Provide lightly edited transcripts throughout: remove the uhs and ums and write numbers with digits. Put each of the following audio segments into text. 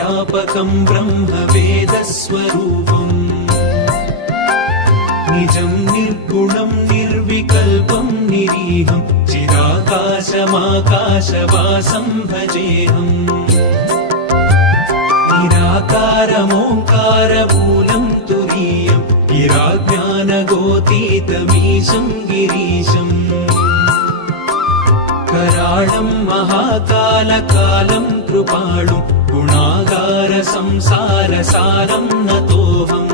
व्यापकं ब्रह्मवेदस्वरूपम् निजं निर्गुणं निर्विकल्पं निरीहं चिदाकाशमाकाशवासं भजेऽहम् निराकारमोङ्कारमूलं तुरीयं गिराज्ञानगोतीतमीशं गिरीशम् कराळं महाकालकालं कृपाळुं गुणागार संसारसारं नतोऽहम्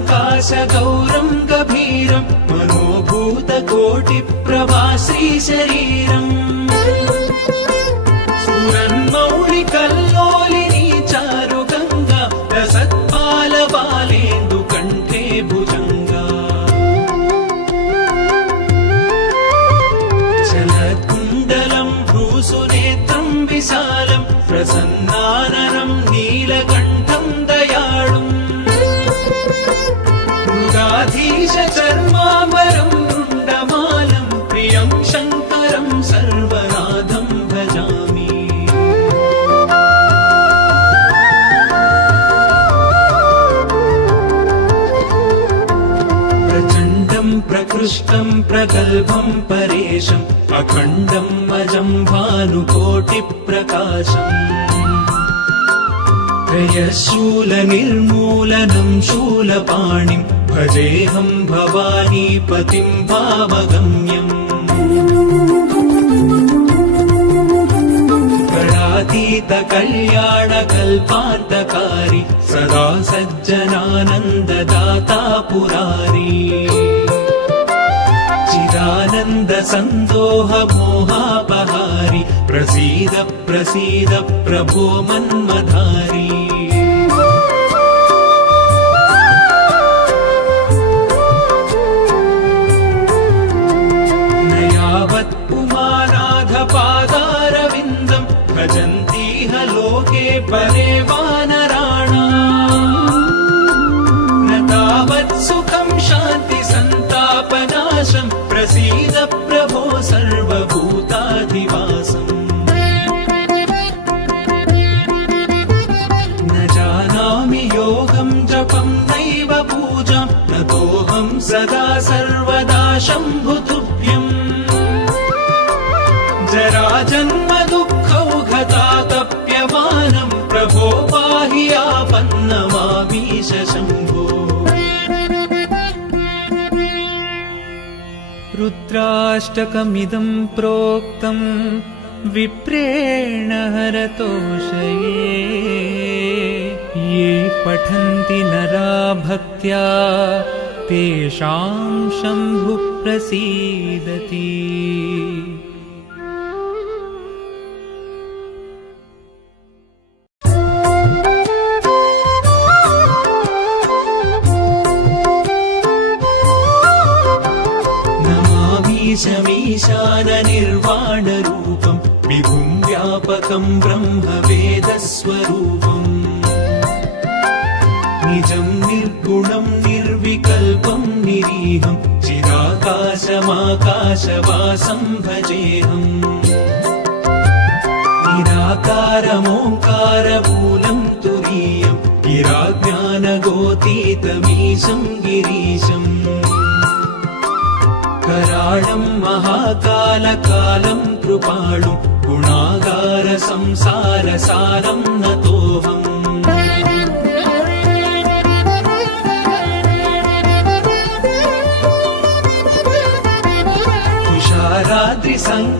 तुषाराद्रिसङ्काशगौरं गभीरं मनोभूतकोटिप्रभाश्रीशरीरम् स्फुरन्मौलिकल्लोलिनी चारुगङ्गा रसत्पालबालेन्दुकण्ठे भुजङ्गा चलत्कुण्डलं भ्रूसुनेत्रं विशालं प्रसन्नाननं नीलकण्ठं दयाळुम् मृगाधीश चर्माम्बरं वृन्दमालं प्रियं शङ्करं सर्वनाथं भजामि प्रचण्डं प्रकृष्टं प्रगल्भं परेशम् अखण्डं अजं भानुकोटिप्रकाशम् त्रयशूलनिर्मूलनं शूलपाणिं भजेऽहं भवानीपतिं भावगम्यम् गणातीतकल्याणकल्पान्तकारी सदा सज्जनानन्ददाता पुरारी चिदानन्दसन्दोहमोहापहारि प्रसीद प्रसीद प्रभो मन्मधारी न यावत् पुमानाधपादारविन्दं भजन्तीह लोके परे वानराणाम् न तावत् सुखं शान्ति सन्तापनाशं प्रसीद प्रभो सर्वभूताधिवासम् न जानामि योगं जपं नैव पूजां नतोऽहं सदा सर्वदा शम्भुतुभ्यम् जराजन्म दुःखौघतातप्यमानं प्रभो पाहि आपन्नमामीश शम्भो रुद्राष्टकमिदं प्रोक्तं विप्रेण हरतोषये ये पठन्ति नरा भक्त्या तेषां शम्भुः प्रसीदति ईशाननिर्वाणरूपं विभुं व्यापकं ब्रह्मवेदस्वरूपम् निजं निर्गुणं निर्विकल्पं निरीहं चिदाकाशमाकाशवासं भजेऽहम् निराकारमोङ्कारमूलं तुरीयं गिराज्ञानगोतीतमीशं गिरीशम् कराळं महाकालकालं कृपाळुं गुणागार संसारसारं नतोऽहम्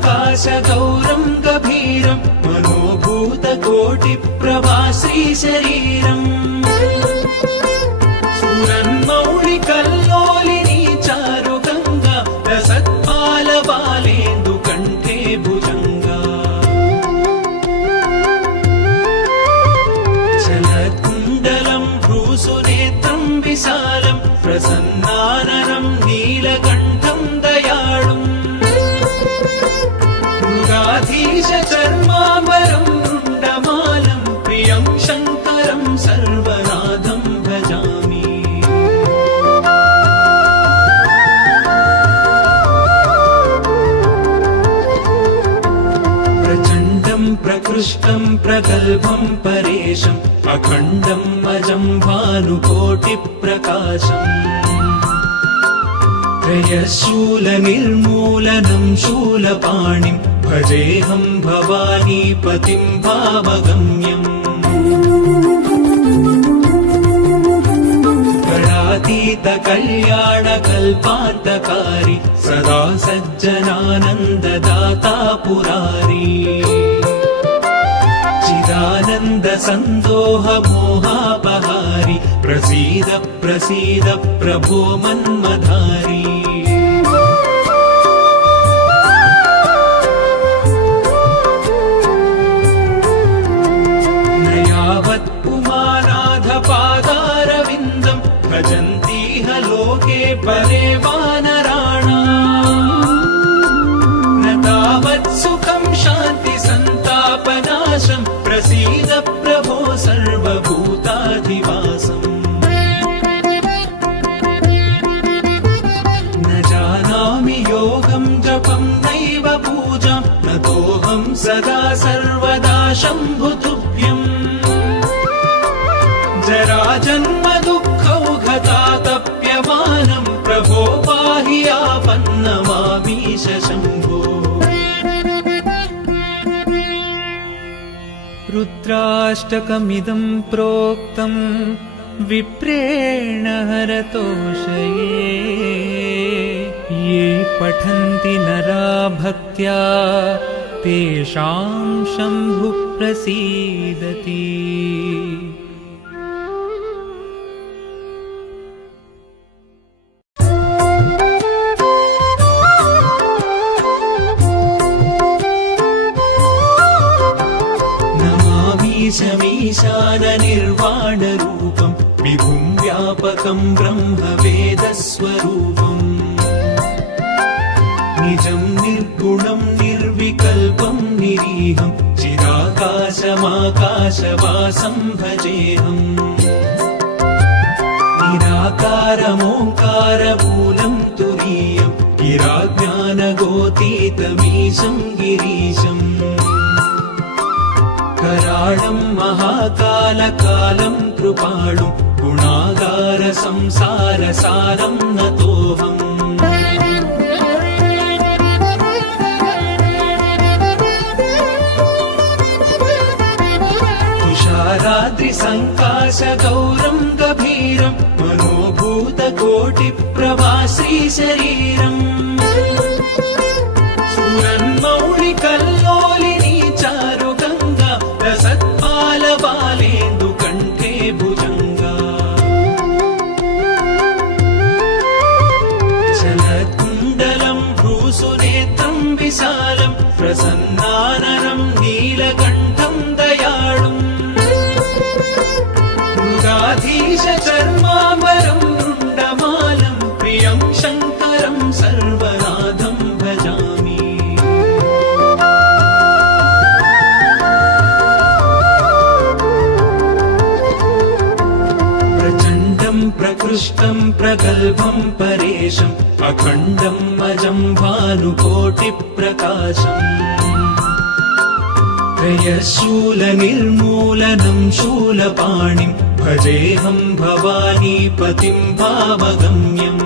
तुषाराद्रिसङ्काशगौरं गभीरं मनोभूतकोटिप्रभाश्रीशरीरम् स्फुरन्मौलिकल्लोलिनी चारुगङ्गा रसत्पालबालेन्दुकण्ठे भुजङ्गा चलत्कुण्डलं भ्रूसुनेत्रं विशालं प्रसन्नाननं नीलकण्ठं दयाळुम् मृगाधीश चर्माम्बरं वृन्दमालं प्रियं शङ्करं सर्वनाथं भजामि प्रकृष्टं प्रगल्भं परेशम् अखण्डम् अजं भानुकोटिप्रकाशम् त्रयशूलनिर्मूलनं शूलपाणिं भजेऽहं भवानीपतिं भावगम्यम् गणातीतकल्याणकल्पान्तकारी सदा सज्जनानन्ददाता पुरारी चिदानन्दसन्दोह मोहापहारी प्रसीद प्रसीद प्रभो मन्मधारी न यावत् पुमानाधपादारविन्दम् भजन्तीह लोके परे वानराणाम् न तावत् सुखं शान्ति सन्तापनाशम् प्रसीद प्रभो सर्वभूताधिवासम् न जानामि योगं जपं नैव पूजां नतोऽहं सदा सर्वदा शम्भुतुभ्यम् जराजन्म दुःखौघतातप्यमानं प्रभो पाहि आपन्नमामीश शम्भो रुद्राष्टकमिदं प्रोक्तं विप्रेण हरतोषये ये पठन्ति नरा भक्त्या तेषां शम्भुः प्रसीदति ईशाननिर्वाणरूपं विभुं व्यापकं ब्रह्मवेदस्वरूपम् निजं निर्गुणं निर्विकल्पं निरीहं चिदाकाशमाकाशवासं भजेऽहम् निराकारमोङ्कारमूलं तुरीयं गिराज्ञानगोतीतमीशं गिरीशम् कराळं महाकालकालं कृपाणुं गुणागारसंसारसारं नतोऽहम् तुषाराद्रिसङ्काशगौरं गभीरं मनोभूतकोटिप्रभाश्रीशरीरम् स्फुरन्मौलिकल्लोलिनी चारुगङ्गा रसत्पालबालेन्दुकण्ठे भुजङ्गा चलत्कुण्डलं भ्रूसुनेत्रं विशालं प्रसन्नाननं नीलकण्ठं दयाळुम् मृगाधीश चर्माम्बरं रुण्डमालं प्रियं शङ्करं सर्वनाथं भजामि प्रचण्डं प्रकृष्टं प्रगल्भं परेशम् अखण्डम् अजं भानुकोटिप्रकाशम् त्रयशूलनिर्मूलनं शूलपाणिं भजेऽहं भवानीपतिं भावगम्यम्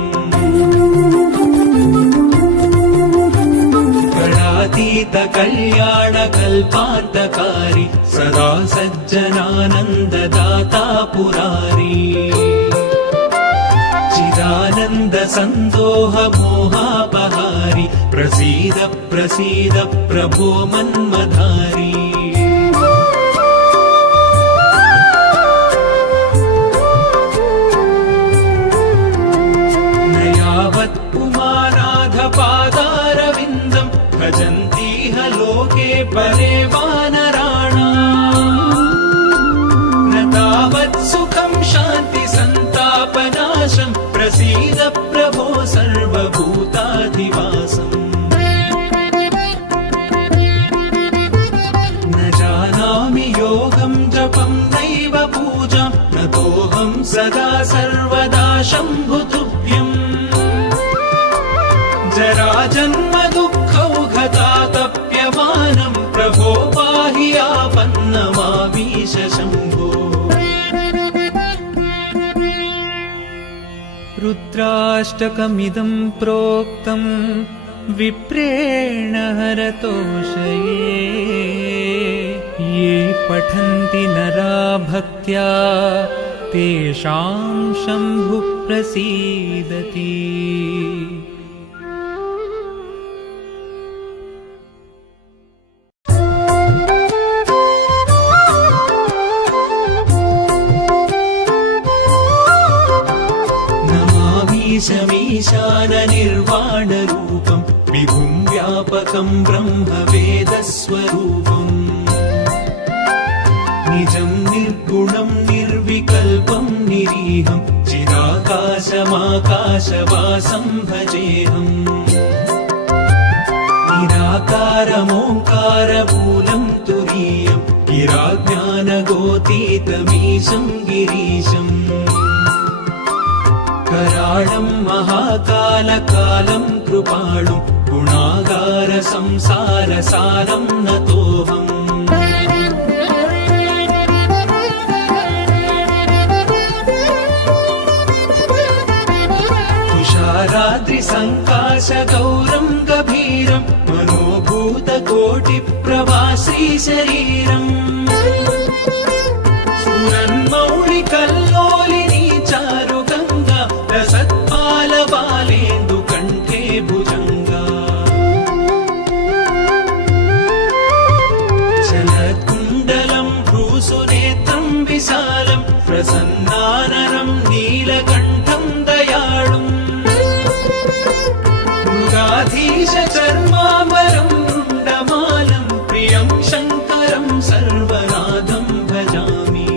गणातीतकल्याणकल्पान्तकारी सदा सज्जनानन्ददाता पुरारी चिदानन्दसन्दोह मोहापहारी प्रसीद प्रसीद प्रभो मन्मधारी न यावत् पुमानाधपादारविन्दं भजन्तीह लोके परे वानराणाम् न तावत् सुखं शान्ति सन्तापनाशं प्रसीद प्रभो सर्वभूताधिवासम् न जानामि योगं जपं नैव पूजां नतोऽहं सदा सर्वदा शम्भुतुभ्यम् जराजन्म दुःखौघतातप्यमानं प्रभो पाहि नमामीश शम्भो। रुद्राष्टकमिदं प्रोक्तं विप्रेण हरतोषये ये पठन्ति नरा भक्त्या तेषां शम्भुः प्रसीदति। मीशाननिर्वाणरूपं विभुं व्यापकं ब्रह्मवेदस्वरूपम् निजं निर्गुणं निर्विकल्पं निरीहं चिदाकाशमाकाशवासं भजेऽहम्। निराकारमोङ्कारमूलं तुरीयं गिराज्ञानगोतीतमीशं गिरीशम्। कराळं महाकालकालं कृपाणुं गुणागार संसारसारं नतोऽहम्। तुषाराद्रिसङ्काशगौरं गभीरं मनोभूतकोटिप्रवासी शरीरम्। सुरन्मौळिकल्लोलिनी चारुगङ्गा रसत्पालबालेन्दुकण्ठे भुजङ्गा। चलत्कुण्डलं भ्रूसुनेत्रं विशालं प्रसन्नाननं नीलकण्ठं दयाळुम्। मृगाधीशचर्माम्बरं रुण्डमालं प्रियं शङ्करं सर्वनाथं भजामि।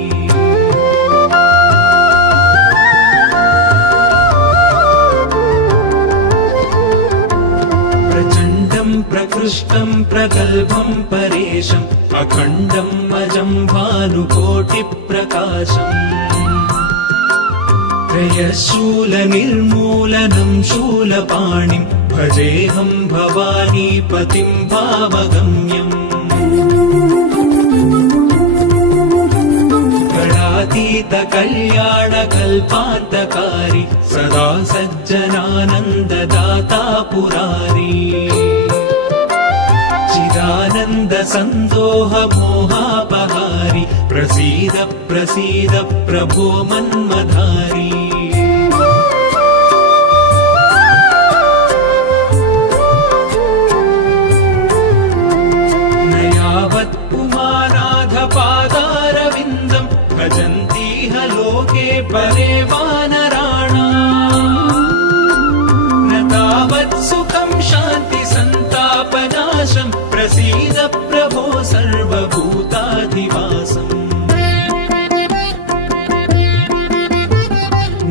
प्रचण्डं प्रकृष्टं प्रगल्भं परेशम् अखण्डं अजं भानुकोटिप्रकाशम्। त्रयशूलनिर्मूलनं शूलपाणिं भजेऽहं भवानीपतिं भावगम्यम्। गणातीतकल्याणकल्पान्तकारी सदा सज्जनानन्ददाता पुरारी। चिदानन्दसन्दोहमोहापहारी प्रसीद प्रसीद प्रभो मन्मधारी। न यावत् पुमानाथपादारविन्दं भजन्तीह लोके परे वानराणाम्। न तावत् सुखं शान्ति सन्तापनाशं प्रसीद प्रभो सर्वभूताधिवासम्।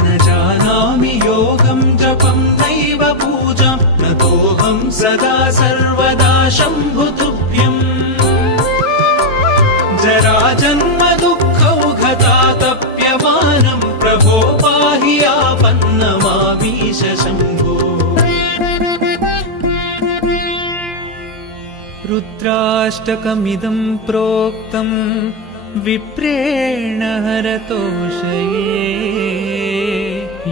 न जानामि योगं जपं नैव पूजां नतोऽहं सदा सर्वदा शम्भुतुभ्यम्। जराजन्म दुःखौघतातप्यमानं प्रभो पाहि आपन्नमामीश शम्भो। रुद्राष्टकमिदं प्रोक्तं विप्रेण हरतोषये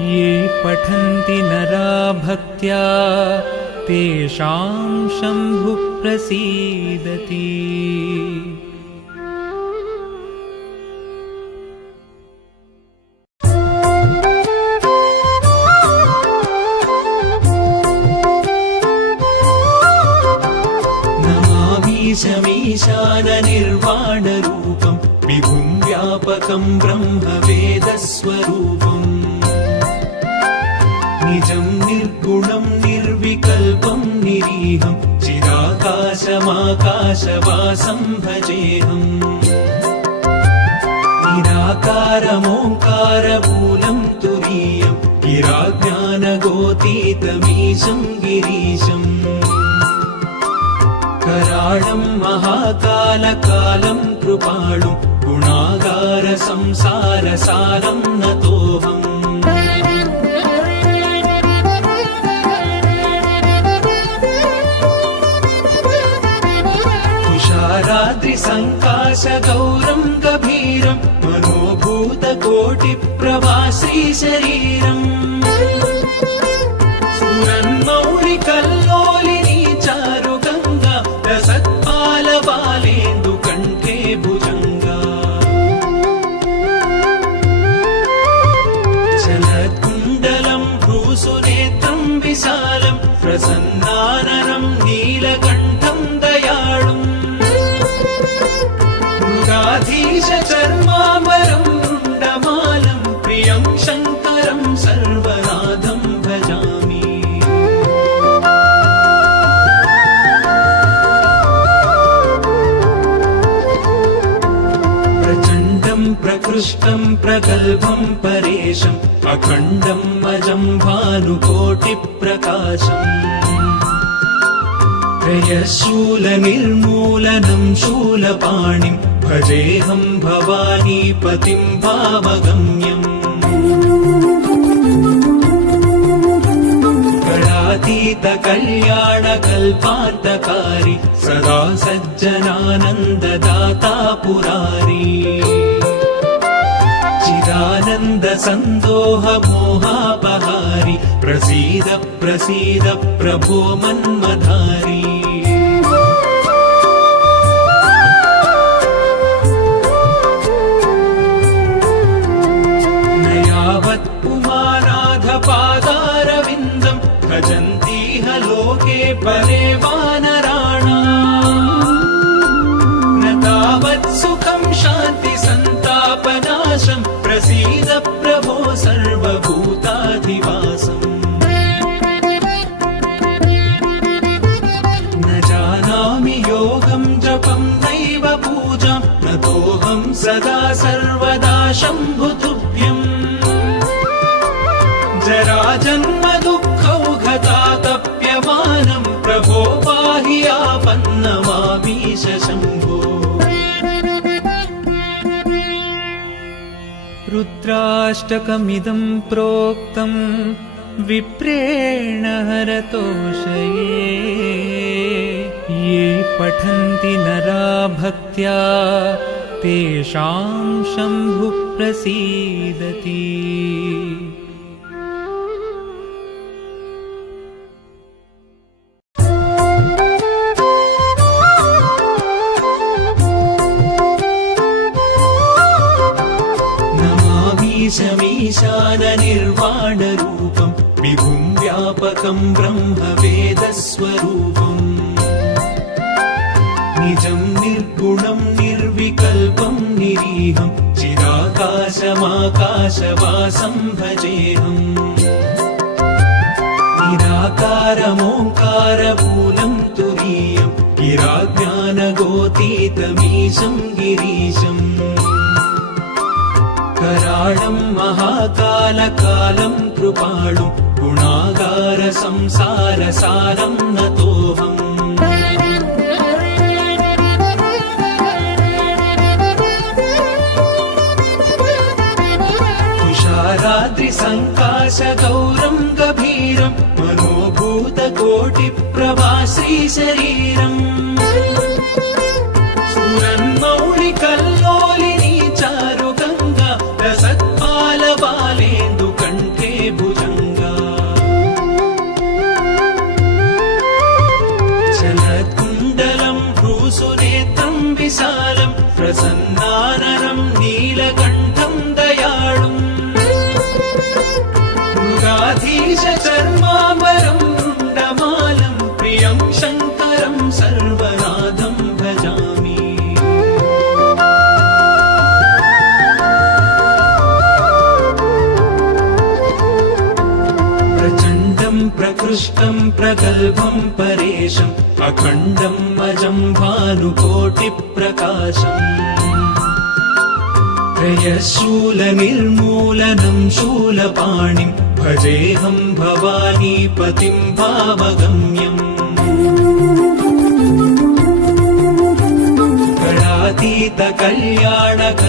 ये पठन्ति नरा भक्त्या तेषां शम्भुः प्रसीदति। मीशाननिर्वाणरूपं विभुं व्यापकं ब्रह्मवेदस्वरूपम् निजं निर्गुणं निर्विकल्पं निरीहं चिदाकाशमाकाशवासं भजेऽहम्। निराकारमोङ्कारमूलं तुरीयं गिराज्ञानगोतीतमीशं गिरीशम्। कराळं महाकालकालं कृपाणुं गुणागार संसारसारं नतोऽहम्। सङ्काशगौरं गभीरं मनोभूतकोटिप्रभा श्रीशरीरम् स्फुरन्मौलिकल्लोलिनी चारुगङ्गा रसत्पालबालेन्दुकण्ठे भुजङ्गा चलत्कुण्डलं भ्रूसुनेत्रं विशालं प्रसन्नाननं नीलकण्ठं दयाळुम् मृगाधीश चर्माम्बरं मुण्डमालं प्रियं शङ्करं सर्वनाथं भजामि प्रचण्डं प्रकृष्टं प्रगल्भं परेशम् अखण्डं अजं भानुकोटिप्रकाशम् त्रयशूलनिर्मूलनं शूलपाणिं भजेऽहं भवानीपतिं भावगम्यम् गणातीतकल्याणकल्पान्तकारी सदा सज्जनानन्ददाता पुरारी चिदानन्द सन्दोह मोहापहारि प्रसीद प्रसीद प्रभो मन्मधारी न यावत् पुमानाथ पादारविन्दं भजन्तीह लोके परे वानराणाम् न तावत् सुखं शान्ति सन्तापनाशं प्रसीद प्रभो सर्वभूताधिवासम् न जानामि योगं जपं नैव पूजां नतोऽहं सदा सर्वदा शम्भुतुभ्यम् जराजन्म दुःखौघतातप्यमानं प्रभो पाहि आपन्नमामीश शम्भो रुद्राष्टकमिदं प्रोक्तं विप्रेण हरतोषये ये पठन्ति नरा भक्त्या तेषां शम्भुः प्रसीदति मीशाननिर्वाणरूपं विभुं व्यापकं ब्रह्मवेदस्वरूपम् निजं निर्गुणं निर्विकल्पं निरीहं चिदाकाशमाकाशवासं भजेऽहम् निराकारमोङ्कारमूलं तुरीयं गिराज्ञानगोतीतमीशं गिरीशम् कराळं महाकालकालं कृपाळुं गुणागार संसारसारं नतोऽहम् तुषाराद्रिसङ्काशगौरं गभीरं मनोभूतकोटिप्रभा श्रीशरीरम् स्फुरन्मौलिकल्लोलिनी चारुगङ्गा रसत्पालबालेन्दुकण्ठे भुजङ्गा चलत्कुण्डलं भ्रूसुनेत्रं विशालं प्रसन्नाननं नीलकण्ठं दयाळुम् मृगाधीश चर्माम्बरं मुण्डमालं प्रियं शङ्करं सर्वनाथं भजामि प्रचण्डं प्रकृष्टं प्रगल्भं परेशम् अखण्डं अजं भानुकोटिप्रकाशम् त्रयशूलनिर्मूलनं शूलपाणिं भजेऽहं भवानीपतिं भावगम्यम्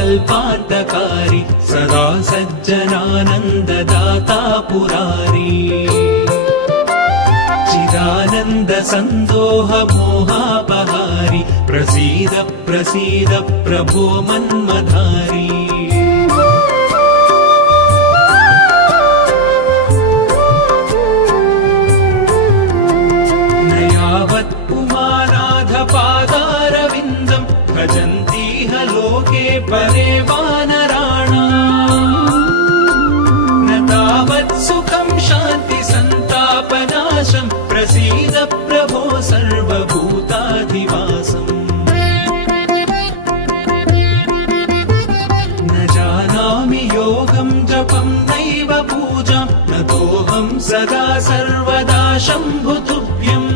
गणातीतकल्याणकल्पान्तकारी सदा सज्जनानन्ददाता पुरारी चिदानन्द सन्दोह मोहापहारि पापहारी प्रसीद प्रसीद प्रभो मन्मधारी न यावत् पुमानाधपादारविन्दम् भजन्तीह लोके परे वानराणाम् न तावत् सुखं शान्ति सन्तापनाशम् प्रसीद प्रभो सर्वभूताधिवासम् न जानामि योगं जपं नैव पूजां नतोऽहं सदा सर्वदा शम्भुतुभ्यम्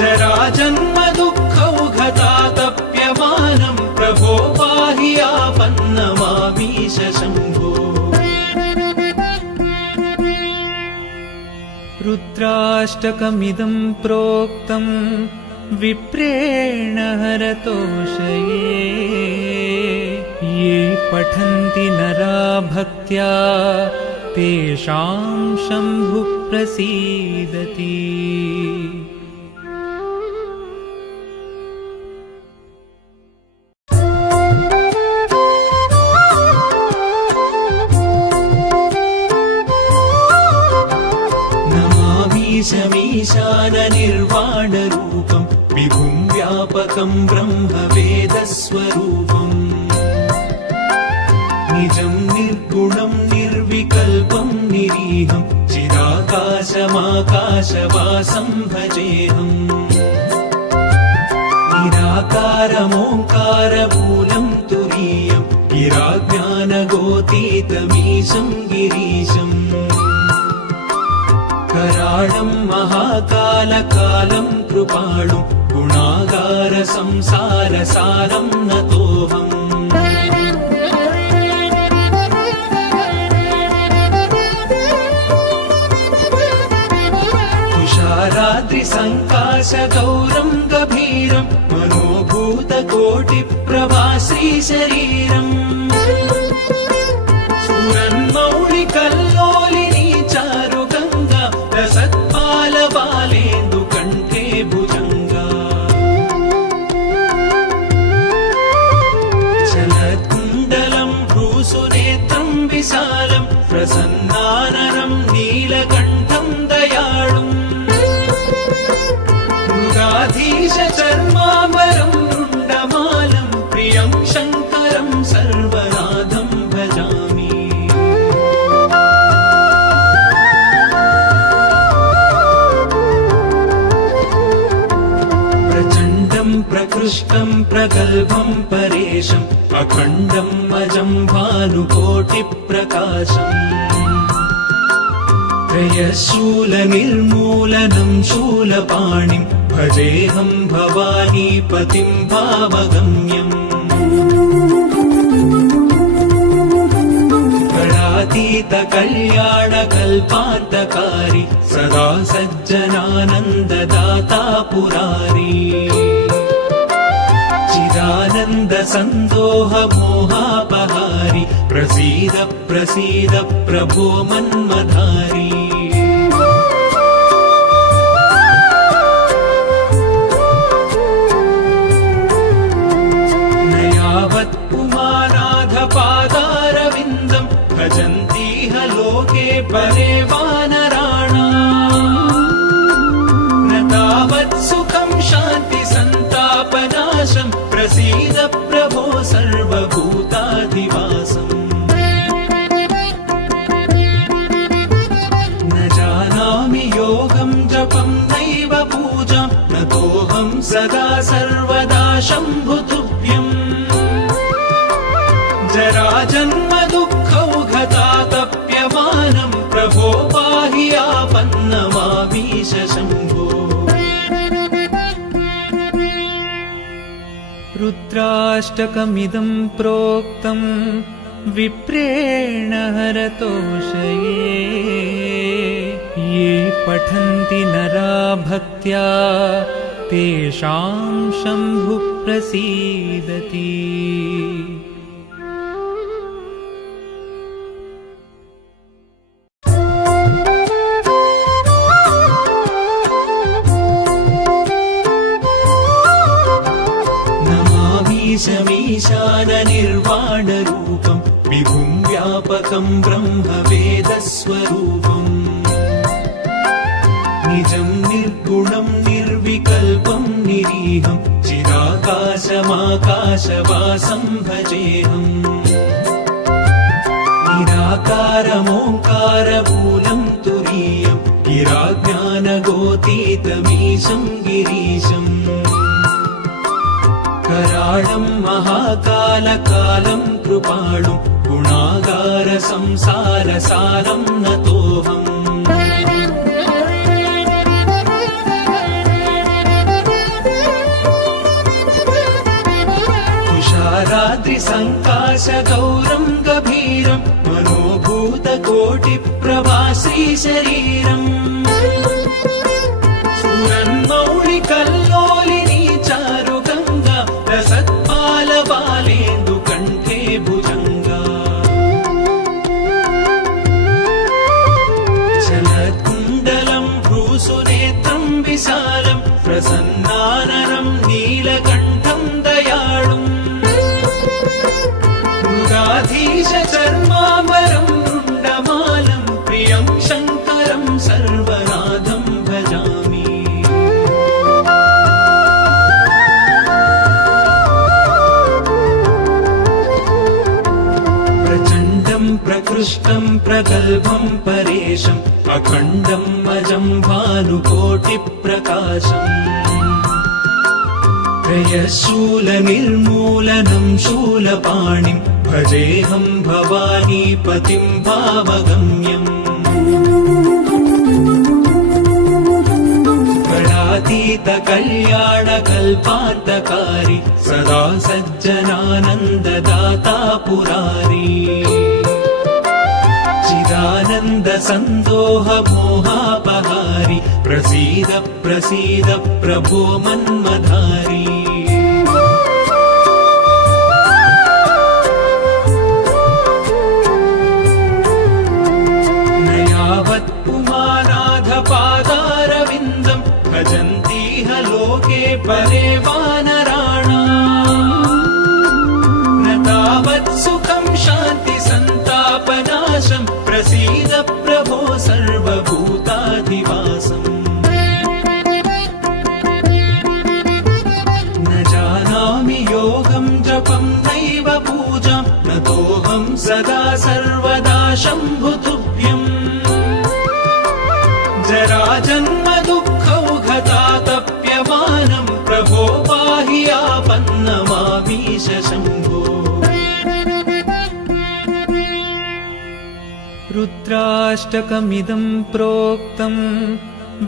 जराजन्म दुःखौघतातप्यमानं प्रभो पाहि आपन्नमामीश शम्भो रुद्राष्टकमिदं प्रोक्तं विप्रेण हरतोषये ये पठन्ति नरा भक्त्या तेषां शम्भुः प्रसीदति ईशाननिर्वाणरूपं विभुं व्यापकं ब्रह्मवेदस्वरूपम् निजं निर्गुणं निर्विकल्पं निरीहं चिदाकाशमाकाशवासं भजेऽहम् निराकारमोङ्कारमूलं तुरीयं गिराज्ञानगोतीतमीशं गिरीशम् कराळं महाकालकालं कृपाणुं गुणागारसंसारसारं नतोऽहम् तुषाराद्रिसङ्काशगौरं गभीरं मनोभूतकोटिप्रभाश्रीशरीरम् स्फुरन्मौलिकल्लोलिनी चारुगङ्गा रसत्पालबालेन्दुकण्ठे भुजङ्गा चलत्कुण्डलं भ्रूसुनेत्रं विशालं प्रसन्नाननं नीलकण्ठं दयाळुम् मृगाधीशचर्माम्बरं रुण्डमालं प्रियं शङ्करं सर्वनाथं भजामि प्रचण्डं प्रकृष्टं प्रगल्भं परेशम् अखण्डं अजं भानुकोटिप्रकाशम् त्रयशूलनिर्मूलनं शूलपाणिं भजेऽहं भवानीपतिं भावगम्यम् गणातीतकल्याणकल्पान्तकारी सदा सज्जनानन्ददाता पुरारी चिदानन्दसन्दोहमोहापहारी प्रसीद प्रसीद प्रभो मन्मधारी न यावत् पुमानाधपादारविन्दं भजन्तीह लोके परे वानराणाम् न तावत् सुखं शान्ति सन्तापनाशं प्रसीद प्रभो सर्वभूताधिवासम् न जानामि योगं जपं नैव पूजां नतोऽहं सदा सर्वदा शम्भुतुभ्यम् जराजन्म दुःखौघतातप्यमानं प्रभो पाहि आपन्नमामीश शम्भो रुद्राष्टकमिदं प्रोक्तं विप्रेण हरतोषये ये पठन्ति नरा भक्त्या तेषां शम्भुः प्रसीदति विभुव्यापकं ब्रह्मवेदस्वरूपम् निजं निर्गुणं निर्विकल्पं निरीहं चिदाकाशमाकाशवासं भजेऽहम् निराकारमोङ्कारमूलं तुरीयं गिराज्ञानगोतीतमीशं गिरीशम् कराळं महाकालकालं कृपाणुं गुणागार संसारसारं नतोऽहम् तुषाराद्रिसङ्काशगौरं गभीरं मनोभूतकोटिप्रभाश्री शरीरम् स्फुरन्मौलिकल्लोलिनी चारुगङ्गा रसत्पालबालेन्दुकण्ठे भुजङ्गा चलत्कुण्डलं भ्रूसुनेत्रं विशालं प्रसन्नाननं नीलकण्ठं दयाळुम् मृगाधीशचर्माम्बरं रुण्डमालं प्रियं शङ्करं सर्वनाथं भजामि प्रचण्डं प्रकृष्टं प्रगल्भं परेशम् अखण्डं अजं भानुकोटिप्रकाशम् त्रयशूलनिर्मूलनं शूलपाणिं भजेऽहं भवानीपतिं भावगम्यम् कलातीतकल्याणकल्पान्तकारी सदा सज्जनानन्ददाता पुरारी चिदानन्दसन्दोह मोहापहारी प्रसीद प्रसीद प्रभो मन्मधारी न यावत् पुमानाधपादारविन्दं भजन्तीह लोके परे वानराणाम् न तावत् सुखं शान्ति सन्तापनाशं प्रसीद प्रभो सर्वभूताधिवासम् न जानामि योगं जपं नैव पूजां नतोऽहं सदा सर्वदा शम्भुतुभ्यम् जराजन्म दुःखौघतातप्यमानं प्रभो पाहि आपन्नमामीश शम्भो रुद्राष्टकमिदं प्रोक्तं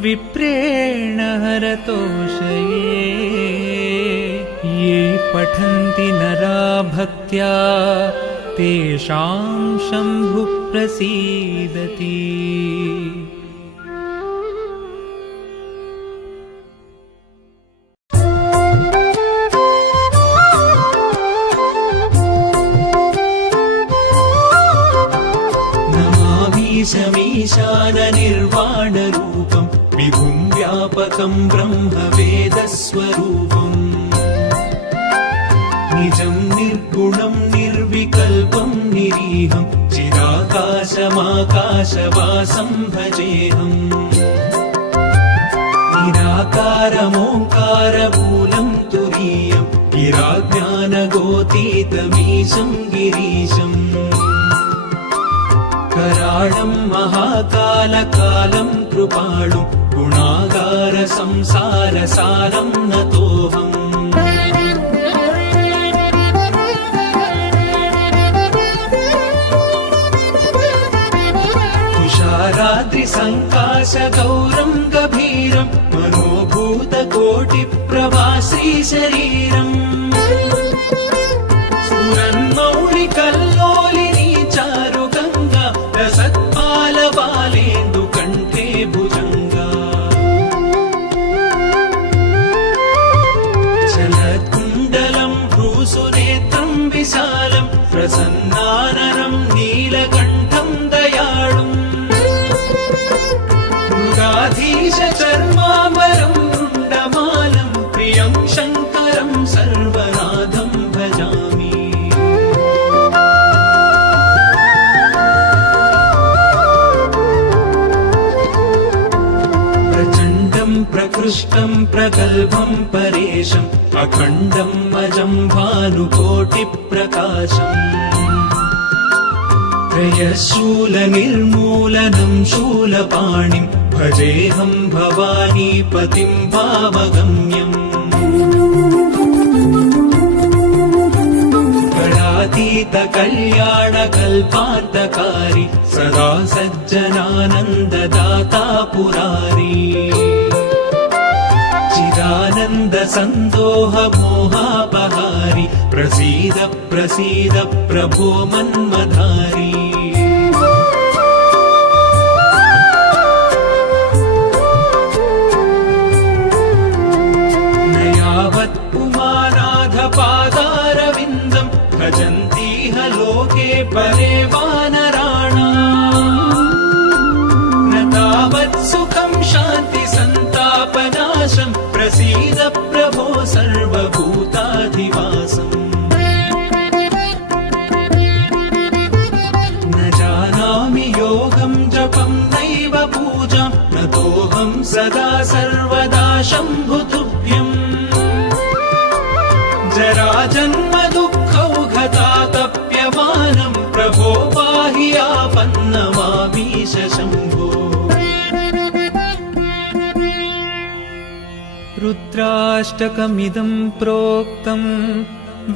विप्रेण हरतोषये ये पठन्ति नरा भक्त्या तेषां शम्भुः प्रसीदति ईशाननिर्वाणरूपं विभुं व्यापकं ब्रह्मवेदस्वरूपम् निजं निर्गुणं निर्विकल्पं निरीहं चिदाकाशमाकाशवासं भजेऽहम् निराकारमोङ्कारमूलं तुरीयं गिराज्ञानगोतीतमीशं गिरीशम् कराळं महाकालकालं कृपाणुं गुणागार संसारसारं नतोऽहम् तुषाराद्रिसङ्काशगौरं गभीरं मनोभूतकोटिप्रभाश्री शरीरम् स्फुरन्मौलिकल्लोलिनी चारुगङ्गा रसत्पालबालेन्दुकण्ठे भुजङ्गा चलत्कुण्डलं भ्रूसुनेत्रं विशालं प्रसन्नाननं नीलकण्ठं दयाळुम् मृगाधीशचर्माम्बरं रुण्डमालं प्रियं शङ्करं सर्वनाथं भजामि प्रकृष्टं प्रगल्भं परेशम् अखण्डम् अजं भानुकोटिप्रकाशम् त्रयशूलनिर्मूलनं शूलपाणिं भजेऽहं भवानीपतिं भावगम्यम् गणातीत कल्याणकल्पान्तकारी सदा सज्जनानन्ददाता पुरारी चिदानन्द सन्दोह मोहापहारि प्रसीद प्रसीद प्रभो मन्मधारी न यावत् पुमानाथ पादारविन्दम् भजन्तीह लोके परे वानराणाम् न तावत् सुखं शान्ति सन्तापनाशम् प्रसीद प्रभो सर्वभूताधिवासम् न जानामि योगं जपं नैव पूजां नतोऽहं सदा सर्वदा शम्भुतुभ्यम् जराजन्म दुःखौघतातप्यमानं प्रभो पाहि आपन्नमामीश शम्भो रुद्राष्टकमिदं प्रोक्तं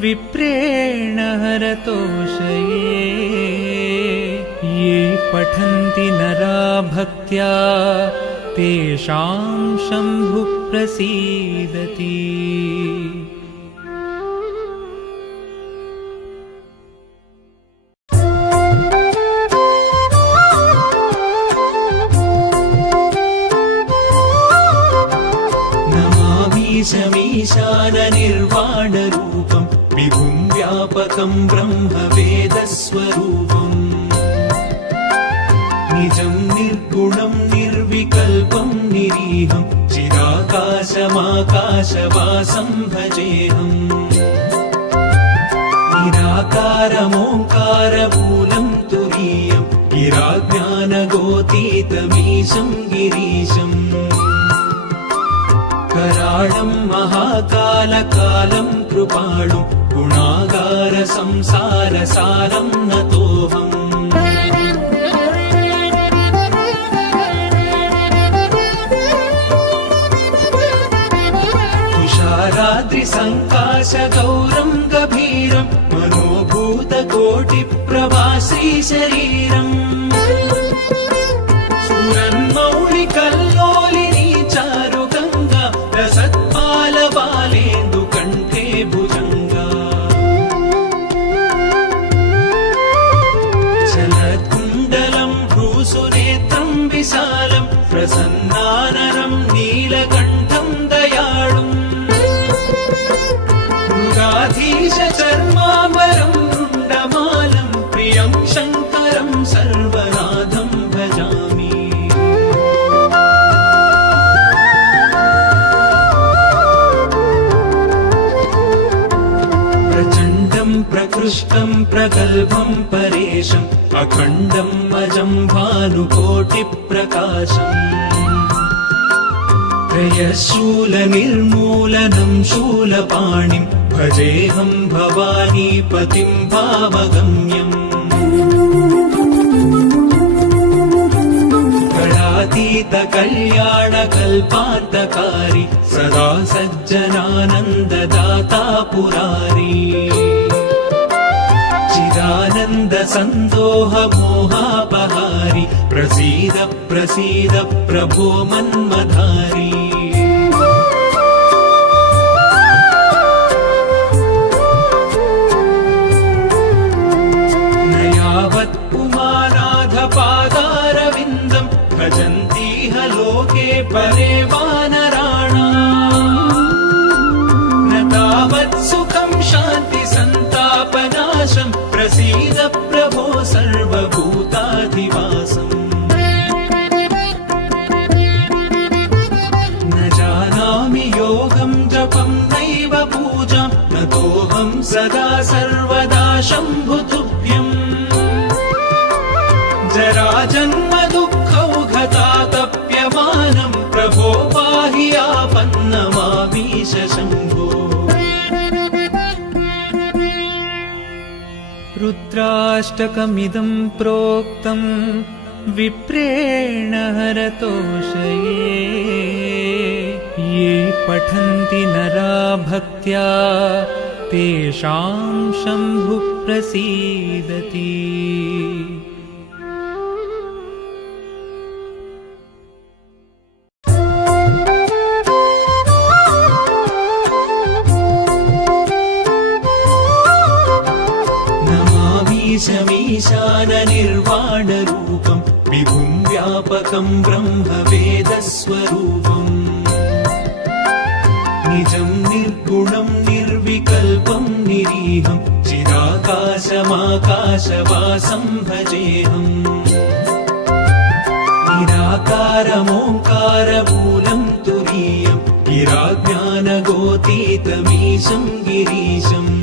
विप्रेण हरतोषये ये पठन्ति नरा भक्त्या तेषां शम्भुः प्रसीदति। मीशाननिर्वाणरूपं विभुं व्यापकं ब्रह्मवेदस्वरूपम् निजं निर्गुणं निर्विकल्पं निरीहं चिदाकाशमाकाशवासं भजेऽहम् निराकारमोङ्कारमूलं तुरीयं गिराज्ञानगोतीतमीशं गिरीशम् कराळं महाकालकालं कृपाणुं गुणागार संसारसारं नतोऽहम् तुषाराद्रिसङ्काशगौरं गभीरं मनोभूतकोटिप्रभासी शरीरम् सुरन्मौलिकल्लोलिनी चारुगङ्गा रसत्पालबालेन्दुकण्ठे भुजङ्गा चलत्कुण्डलं भ्रूसुनेत्रं विशालं प्रसन्नाननं नीलकण्ठं दयाळुम् मृगाधीशचर्माम्बरं रुण्डमालं प्रियं शङ्करं सर्वनाथं भजामि प्रचण्डं प्रकृष्टं प्रगल्भं परेशम् अखण्डम् अजं भानुकोटिप्रकाशम् त्रयशूलनिर्मूलनं शूलपाणिं भजेऽहं भवानीपतिं भावगम्यम् गणातीत कल्याणकल्पान्तकारी सदा सज्जनानन्ददाता पुरारी चिदानन्द सन्दोह मोहापहारि प्रसीद प्रसीद प्रभो मन्मधारी न यावत् पुमानाथ पादारविन्दं भजन्तीह लोके परे वानराणाम् न तावत् सुखं शान्ति सन्तापनाशम् प्रसीद प्रभो सर्वभूताधिवासम् न जानामि योगं जपं नैव पूजां नतोऽहं सदा सर्वदा शम्भुतुभ्यम् जराजन्म दुःखौघतातप्यमानं प्रभो पाहि रुद्राष्टकमिदं प्रोक्तं विप्रेण हरतोषये ये पठन्ति नरा भक्त्या तेषां शम्भुः प्रसीदति। ईशाननिर्वाणरूपं विभुं व्यापकं ब्रह्मवेदस्वरूपम् निजं निर्गुणं निर्विकल्पं निरीहं चिदाकाशमाकाशवासं भजेऽहम् निराकारमोङ्कारमूलं तुरीयं गिराज्ञानगोतीतमीशं गिरीशम्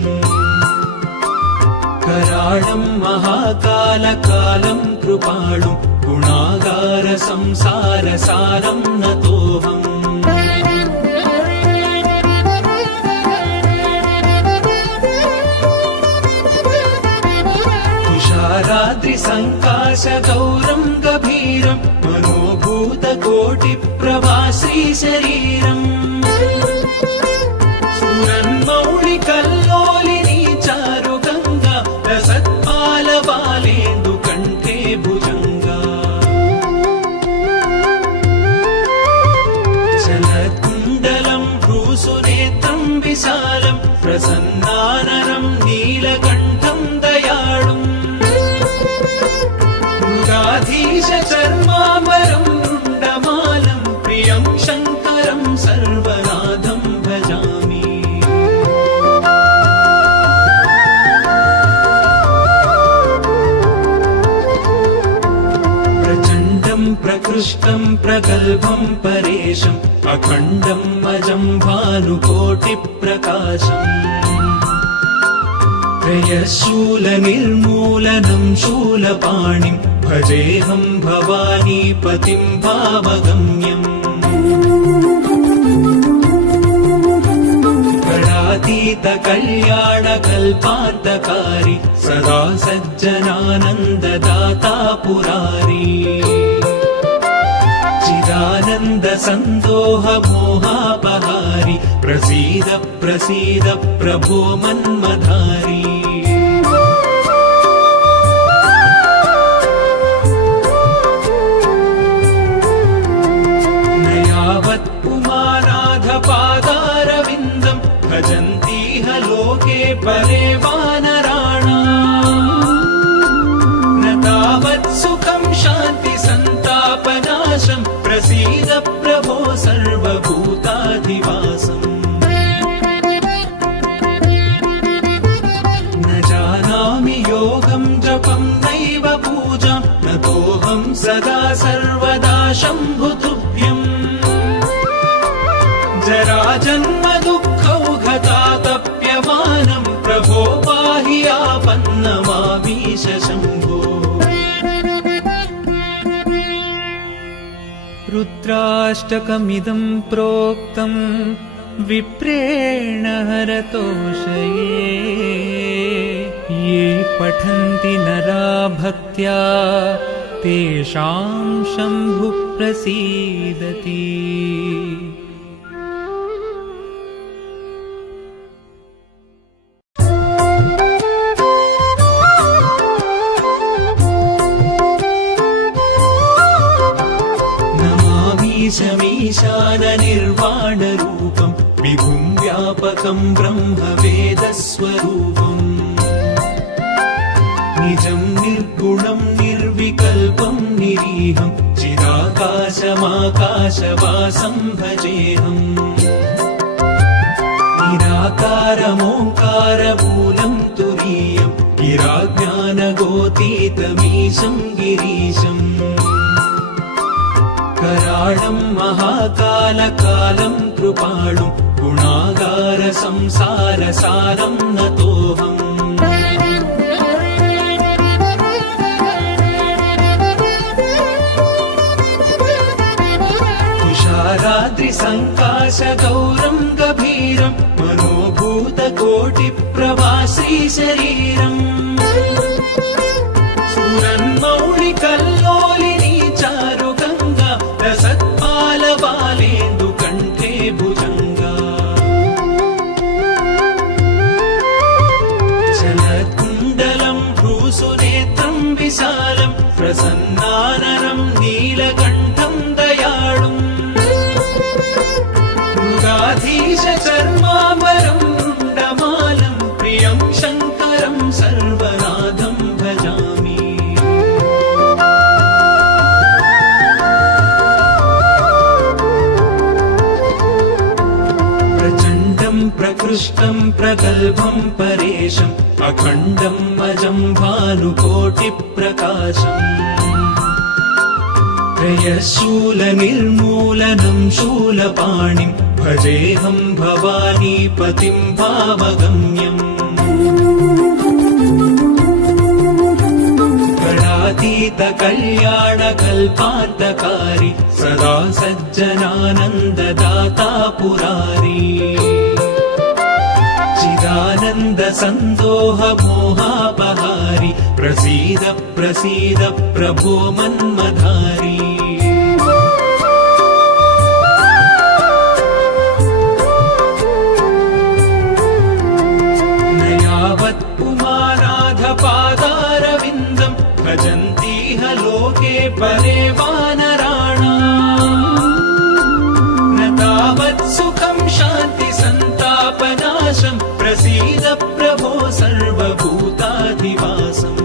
कराळं महाकालकालं कृपाणुं गुणागारसंसारसारं नतोऽहम् तुषाराद्रिसङ्काशगौरं गभीरं मनोभूतकोटिप्रभाश्रीशरीरम् सुरन्मौळिकल्लोलिनी चारुगङ्गा रसत्पालबालेन्दुकण्ठे भुजङ्गा चलत्कुण्डलं भ्रूसुनेत्रं विशालं प्रसन्नाननं नीलकण्ठं दयाळुम् मृगाधीशचर्माम्बरं रुण्डमालं प्रियं शङ्करं सर्वनाथं भजामि। प्रचण्डं प्रकृष्टं प्रगल्भं परेशम् अखण्डं अजं भानुकोटिप्रकाशम् त्रयशूलनिर्मूलनं शूलपाणिं भजेऽहं भवानीपतिं भावगम्यम् गणातीतकल्याणकल्पान्तकारी सदा सज्जनानन्ददाता पुरारी चिदानन्दसन्दोहमोहापहारि प्रसीद प्रसीद प्रभो मन्मधारी। न यावत् पुमानाथपादारविन्दं भजन्तीह लोके परे वानराणाम् न तावत् सुखं शान्तिसन्तापनाशं प्रसीद प्रभो सर्वभूताधिवासम्। न जानामि योगं जपं नैव पूजां नतोऽहं सदा सर्वदा शम्भुतुभ्यम् जराजन्म दुःखौघतातप्यमानं प्रभो पाहि आपन्नमामीश शम्भो। रुद्राष्टकमिदं प्रोक्तं विप्रेण हरतोषये ये पठन्ति नरा भक्त्या तेषां शम्भुः प्रसीदति। ईशाननिर्वाणरूपं विभुं व्यापकं ब्रह्मवेदस्वरूपम् निजं निर्गुणं निर्विकल्पं निरीहं चिदाकाशमाकाशवासं भजेऽहम् निराकारमोङ्कारमूलं तुरीयं गिराज्ञानगोतीतमीशं गिरीशम् कराळं महाकालकालं कृपाणुं गुणागारसंसारसारं नतोऽहम् तुषाराद्रिसङ्काशगौरं गभीरं मनोभूतकोटिप्रभा श्रीशरीरम् स्फुरन्मौलिकल्लोलिनी चारुगङ्गा रसत्पालबालेन्दुकण्ठे भुजङ्गा जलत्कुण्डलं भ्रूसुनेत्रं विशालं प्रसन्नाननं नीलकण्ठं दयाळुम् मृगाधीशचर्माम्बरं रुण्डमालं प्रियं शङ्करं सर्वनाथं भजामि प्रचण्डं प्रकृष्टं प्रगल्भं परेशम् अखण्डं अजं भानुकोटिप्रकाशम् त्रयशूलनिर्मूलनं शूलपाणिं भजेऽहं भवानीपतिं भावगम्यम् गणातीतकल्याणकल्पान्तकारी सदा सज्जनानन्ददाता पुरारी चिदानन्दसन्दोह मोहापहारि प्रसीद प्रसीद प्रभो मन्मधारी न यावत् पुमानाधपादारविन्दं भजन्तीह लोके परे वानराणाम् न तावत् सुखं शान्ति सन्तापनाशं प्रसीद प्रभो सर्वभूताधिवासम्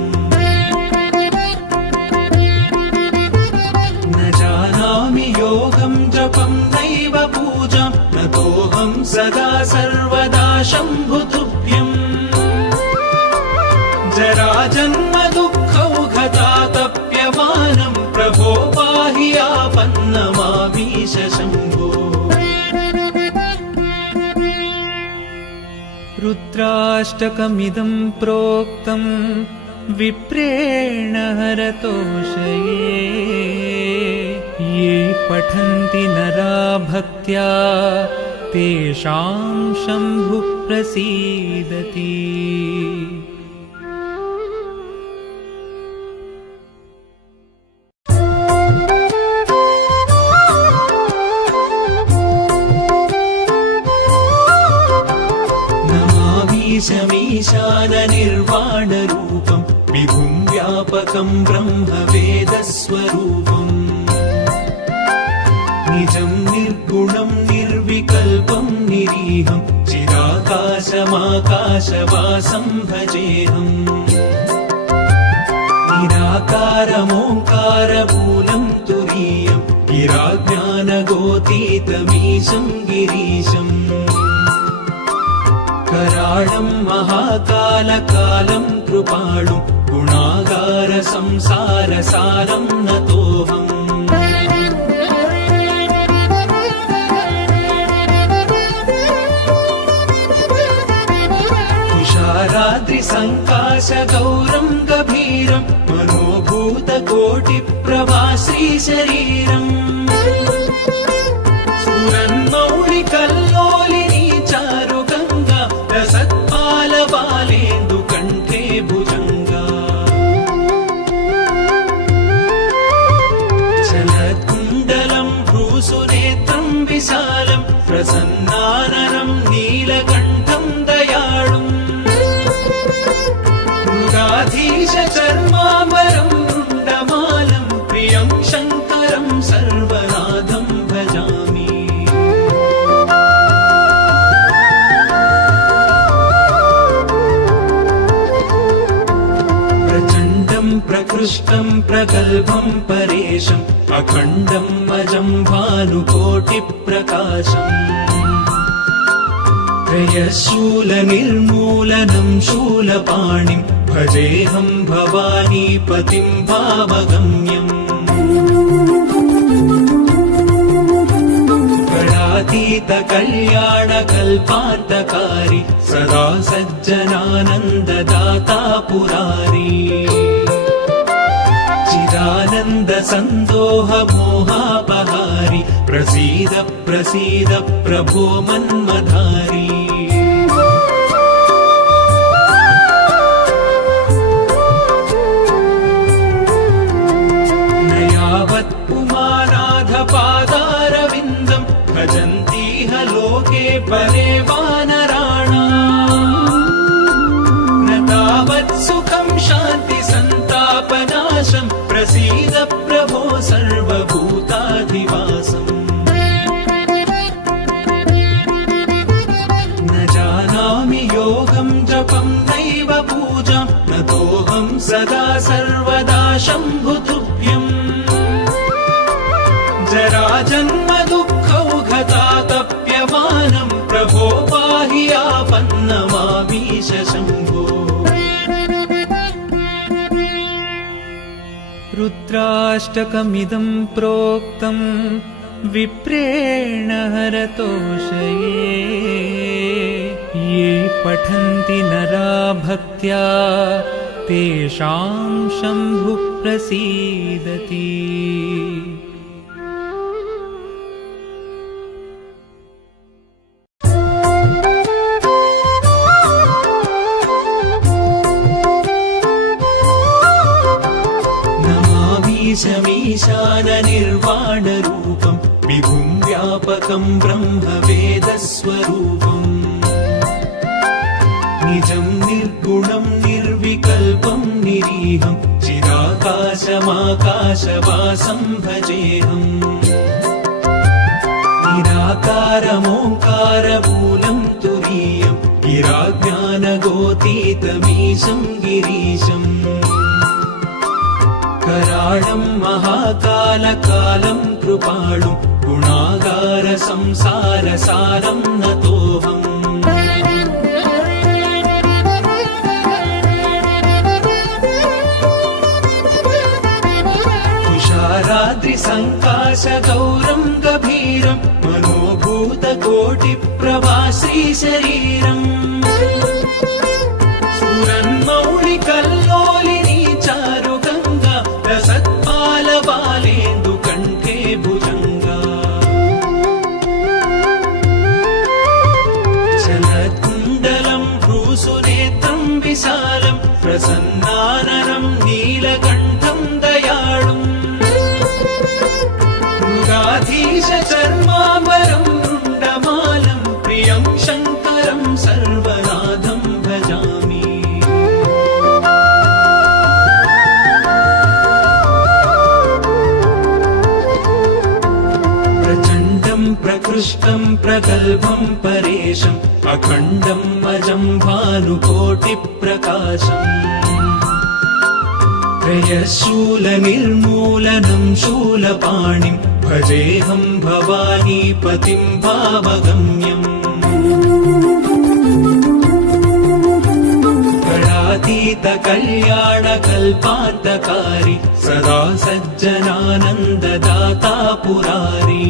न जानामि योगं जपं नैव पूजां नतोऽहं सदा सर्वदा शम्भुतुभ्यम् जराजन्म दुःखौघतातप्यमानं प्रभो पाहि आपन्नमामीश शम्भो रुद्राष्टकमिदं प्रोक्तं विप्रेण हरतोषये ये पठन्ति नरा भक्त्या तेषां शम्भुः प्रसीदति मीशाननिर्वाणरूपं विभुं व्यापकं ब्रह्मवेदस्वरूपम् निजं निर्गुणं निर्विकल्पं निरीहं चिदाकाशमाकाशवासं भजेऽहम् निराकारमोङ्कारमूलं तुरीयं गिराज्ञानगोतीतमीशं गिरीशम् कराळं महाकालकालं कृपाळुं गुणागारसंसारसारं नतोऽहम् तुषाराद्रिसङ्काशगौरं गभीरं मनोभूतकोटिप्रभा श्रीशरीरम् स्फुरन्मौलिकल्लोलिनी चारुगङ्गा रसत्पालबालेन्दुकण्ठे भुजङ्गा जलत्कुण्डलं भ्रूसुनेत्रं विशालं प्रसन्नाननं नीलकण्ठं दयाळुम् मृगाधीशचर्माम्बरं रुण्डमालं प्रियं शङ्करं सर्वनाथं भजामि प्रकृष्टं प्रगल्भं परेशम् अखण्डम् अजं भानुकोटिप्रकाशम् त्रयशूलनिर्मूलनं शूलपाणिं भजेऽहं भवानीपतिं भावगम्यम् गणातीतकल्याणकल्पान्तकारी सदा सज्जनानन्ददाता पुरारी चिदानन्दसन्दोह मोहापहारि प्रसीद प्रसीद प्रभो मन्मधारी पादारविन्दम् भजन्तीह लोके परे वानराणाम् न तावत् सुखं शान्ति सन्तापनाशम् प्रसीद प्रभो सर्वभूताधिवासम् न जानामि योगं जपं नैव पूजां नतोऽहं सदा सर्वदा शम्भुतुभ्यम् जराजन्म दुःखौघतातप्यमानं प्रभो पाहि आपन्नमामीश शम्भो रुद्राष्टकमिदं प्रोक्तं विप्रेण हरतोषये ये पठन्ति नरा भक्त्या तेषां शम्भुः प्रसीदति मीशाननिर्वाणरूपं विभुं व्यापकं ब्रह्मवेदस्वरूपम् निजं निर्गुणं निर्विकल्पं निरीहं चिदाकाशमाकाशवासं भजेऽहम् निराकारमोङ्कारमूलं तुरीयं गिराज्ञानगोतीतमीशं गिरीशम् कराळं महाकालकालं कृपाळुं गुणागार संसारसारं नतोऽहम् तुषाराद्रिसङ्काशगौरं गभीरं मनोभूतकोटिप्रभाश्रीशरीरम् स्फुरन्मौलिकल्लोलिनी चारुगङ्गा रसत्पालबालेन्दुकण्ठे भुजङ्गा चलत्कुण्डलं भ्रूसुनेत्रं विशालं प्रसन्नाननं नीलकण्ठं दयाळुम् मृगाधीशचर्माम्बरं रुण्डमालं प्रियं शङ्करं सर्वनाथं भजामि प्रचण्डं प्रकृष्टं प्रगल्भं परेशम् अखण्डं अजं भानुकोटिप्रकाशम् त्रयशूलनिर्मूलनं शूलपाणिं भजेऽहं भवानीपतिं भावगम्यम् कलातीतकल्याणकल्पान्तकारी सदा सज्जनानन्ददाता पुरारी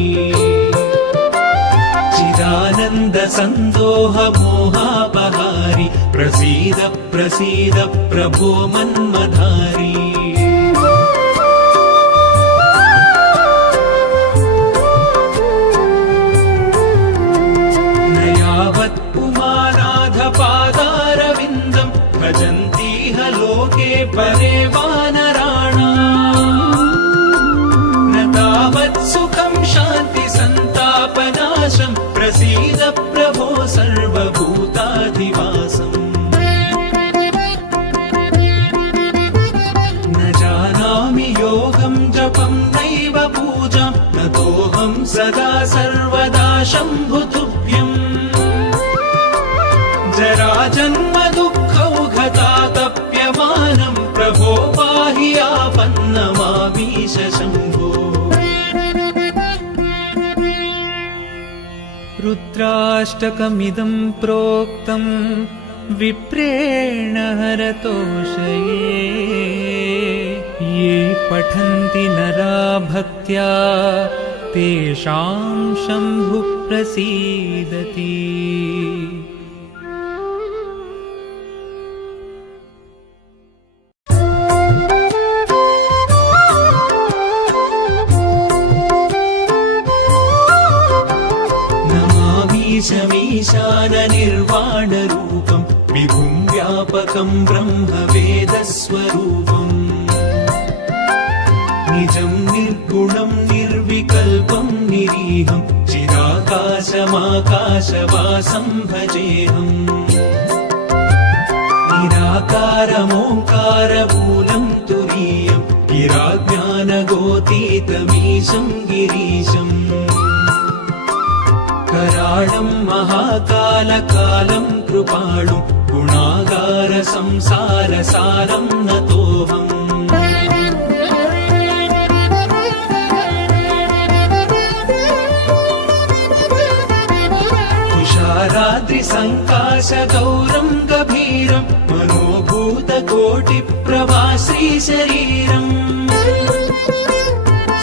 चिदानन्दसन्दोह मोहापहारी प्रसीद प्रसीद प्रभो मन्मधारी न यावत् पुमानाथपादारविन्दं भजन्तीह लोके परे वानराणाम् न तावत् सुखं शान्ति सन्तापनाशम् प्रसीद प्रभो सर्वभूताधिवासम् न जानामि योगं जपं नैव पूजां नतोऽहं सदा सर्वदा शम्भुतुभ्यम् जराजन्म दुःखौघतातप्यमानं प्रभो पाहि आपन्नमामीश शम्भो रुद्राष्टकमिदं प्रोक्तं विप्रेण हरतोषये ये पठन्ति नरा भक्त्या तेषां शम्भुः प्रसीदति मीशाननिर्वाणरूपं विभुं व्यापकं ब्रह्मवेदस्वरूपम् निजं निर्गुणं निर्विकल्पं निर्विकल्पं निरीहं चिदाकाशमाकाशवासं भजेऽहम् निराकारमोङ्कारमूलं तुरीयं गिराज्ञानगोतीतमीशं गिरीशम् कराळं महाकालकालं कृपाणुं गुणागारसंसारसारं नतोऽहम् तुषाराद्रिसङ्काशगौरं गभीरं मनोभूतकोटिप्रभाश्रीशरीरम्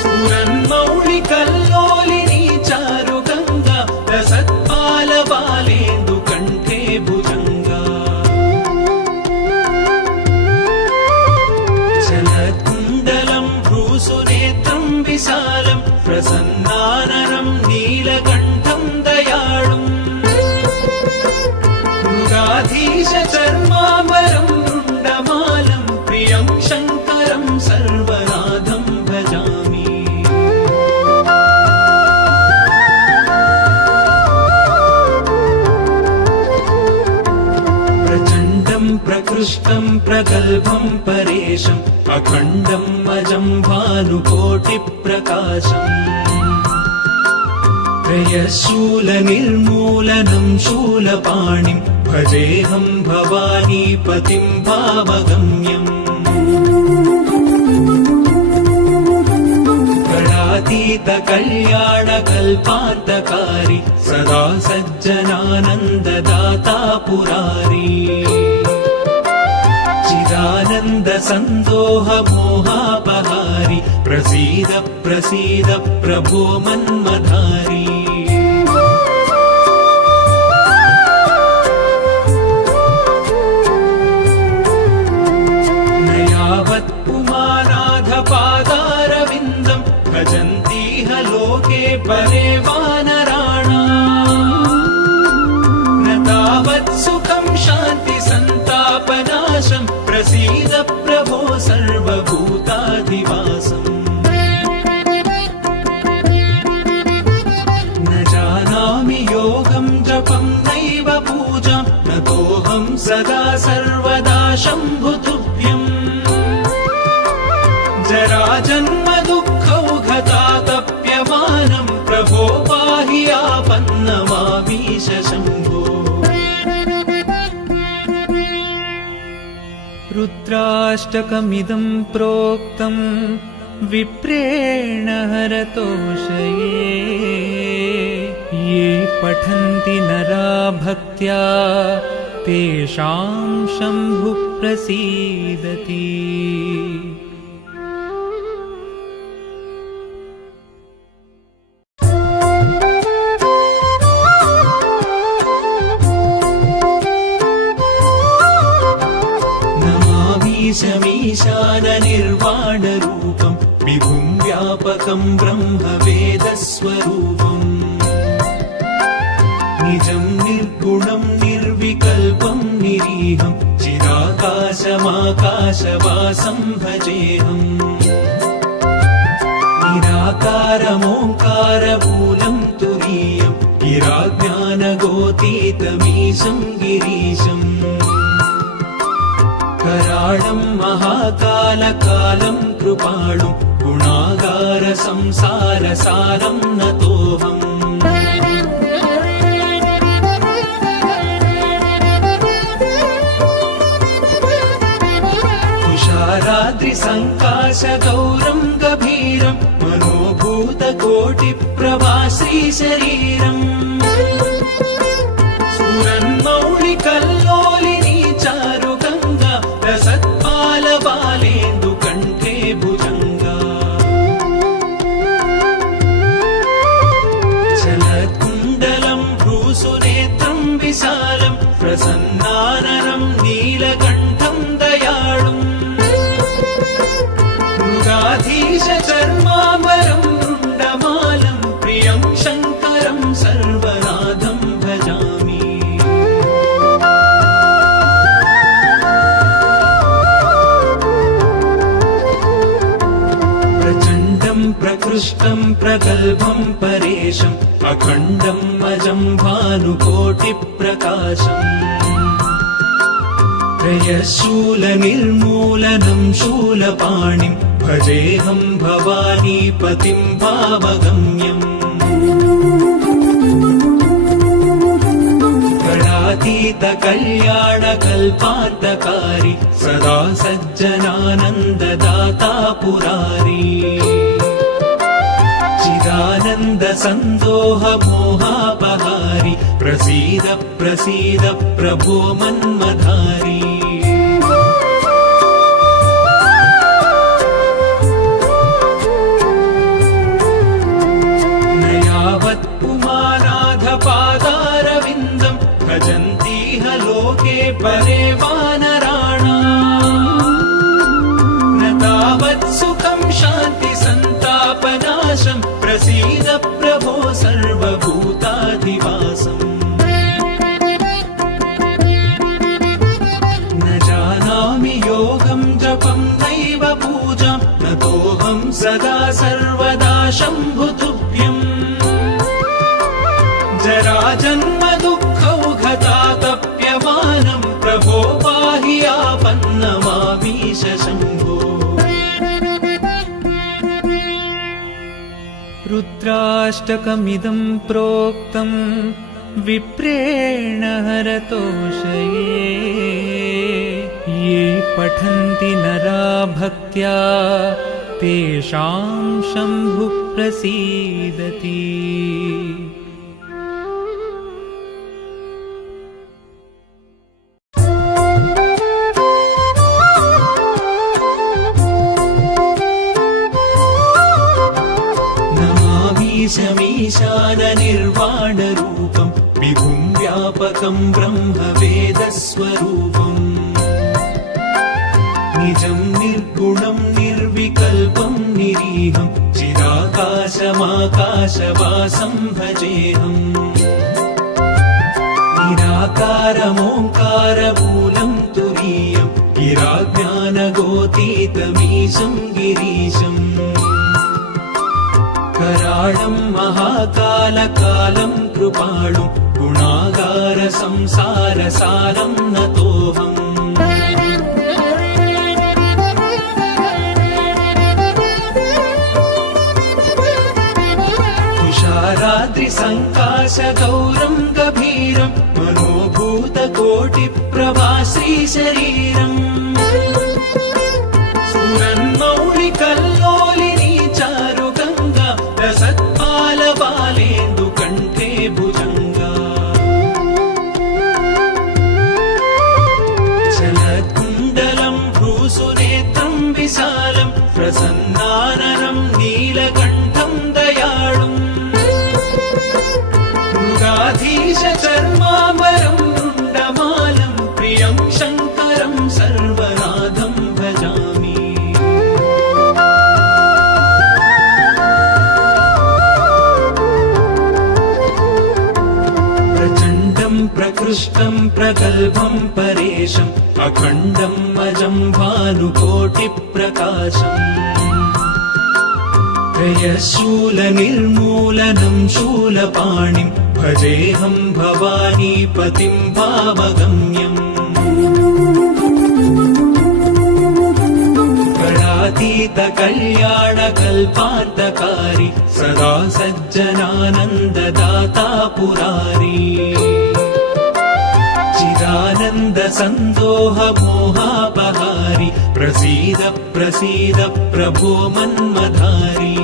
स्फुरन्मौलिकल्लोलिनी चारुगङ्गा रसत्पालबालेन्दुकण्ठे भुजङ्गा चलत्कुण्डलं भ्रूसुनेत्रं विशालं प्रसन्नाननं नीलकण्ठं दयाळुम् मृगाधीश चर्माम्बरं वृण्डमालं प्रियं शङ्करं सर्वनाथं भजामि प्रचण्डं प्रकृष्टं प्रगल्भं परेशम् अखण्डं अजं भानुकोटिप्रकाशम् त्रयशूलनिर्मूलनं शूलपाणिं भजेऽहं भवानीपतिं भावगम्यम् गणातीतकल्याणकल्पान्तकारी सदा सज्जनानन्ददाता पुरारी चिदानन्दसन्दोहमोहापहारि प्रसीद प्रसीद प्रभो मन्मधारी न यावत् पुमानाधपादारविन्दं भजन्तीह लोके परे वानराणाम् न तावत् सुखं शान्तिसन्तापनाशं प्रसीद प्रभो सर्वभूताधिवासम् न जानामि योगं जपं नैव पूजां नतोऽहं सदा सर्वदा शम्भुतुभ्यम् जराजन्म दुःखौघतातप्यमानं प्रभो पाहि आपन्नमामीश शम्भो रुद्राष्टकमिदं प्रोक्तं विप्रेण हरतोषये ये पठन्ति नरा भक्त्या तेषां शम्भुः प्रसीदति मीशाननिर्वाणरूपं विभुं व्यापकं ब्रह्मवेदस्वरूपम् निजं निर्गुणं निर्विकल्पं निरीहं चिदाकाशमाकाशवासं भजेऽहम् निराकारमोङ्कारमूलं तुरीयं गिराज्ञानगोतीतमीशं गिरीशम् कराळं महाकालकालं कृपाणुं गुणागारसंसारसारं नतोऽहम् तुषाराद्रिसङ्काशगौरं गभीरं मनोभूतकोटिप्रभाश्रीशरीरम् स्फुरन्मौलिकल्लोलिनी चारुगङ्गा रसत्पालबालेन्दुकण्ठे भुजङ्गा चलत्कुण्डलं भ्रूसुनेत्रं विशालं प्रसन्नाननं नीलकण्ठं दयाळुम् मृगाधीश चर्माम्बरं वृण्डमालं प्रियं शङ्करं सर्वनाथं परेशम् अखण्डम् अजम् भानुकोटिप्रकाशम् त्रयशूलनिर्मूलनम् शूलपाणिम् भजेऽहम् भवानीपतिम् भावगम्यम् गणातीत कल्याणकल्पान्तकारी सदा सज्जनानन्ददाता पुरारी चिदानन्द सन्दोह मोहापहारि प्रसीद प्रसीद प्रभो मन्मधारी न यावत् पुमानाथ पादारविन्दम् भजन्तीह लोके परे वानराणाम् न तावत् सुखं शान्ति सन्तापनाशम् प्रसीद प्रभो सर्वभूताधिवासम् न जानामि योगं जपं नैव पूजां नतोऽहं सदा सर्वदा शम्भुतुभ्यम् जराजन्म दुःखौघतातप्यमानं प्रभो पाहि आपन्नमामीश शम्भो रुद्राष्टकमिदं प्रोक्तं विप्रेण हरतोषये ये पठन्ति नरा भक्त्या तेषां शम्भुः प्रसीदति ईशाननिर्वाणरूपम् विभुं व्यापकम् ब्रह्मवेदस्वरूपम् निजं निर्गुणं निर्विकल्पं निरीहं चिदाकाशमाकाशवासं भजेऽहम् निराकारमोङ्कारमूलं तुरीयं गिराज्ञानगोतीतमीशं गिरीशम् कराळं महाकालकालं कृपाणुं गुणागार संसारसारं नतोऽहम् तुषाराद्रिसङ्काशगौरं गभीरं मनोभूतकोटिप्रभाश्रीशरीरम् सुरन्मौलिकल्लोलिनी चारुगङ्गा रसत्पालबालेन्दुकण्ठे भुजङ्गा चलत्कुण्डलं भ्रूसुनेत्रं विशालं प्रसन्नाननं नीलकण्ठं दयाळुम् मृगाधीश चर्माम्बरं वृण्डमालं प्रियं शङ्करं सर्वनाथं भजामि प्रचण्डं प्रकृष्टं प्रगल्भं परेशम् अखण्डम् अजं भानुकोटिप्रकाशम् त्रयशूलनिर्मूलनं शूलपाणिं भजेऽहं भवानीपतिं भावगम्यम् गणातीत कल्याणकल्पान्तकारी सदा सज्जनानन्ददाता पुरारी चिदानन्द सन्दोह मोहापहारि प्रसीद प्रसीद प्रभो मन्मधारी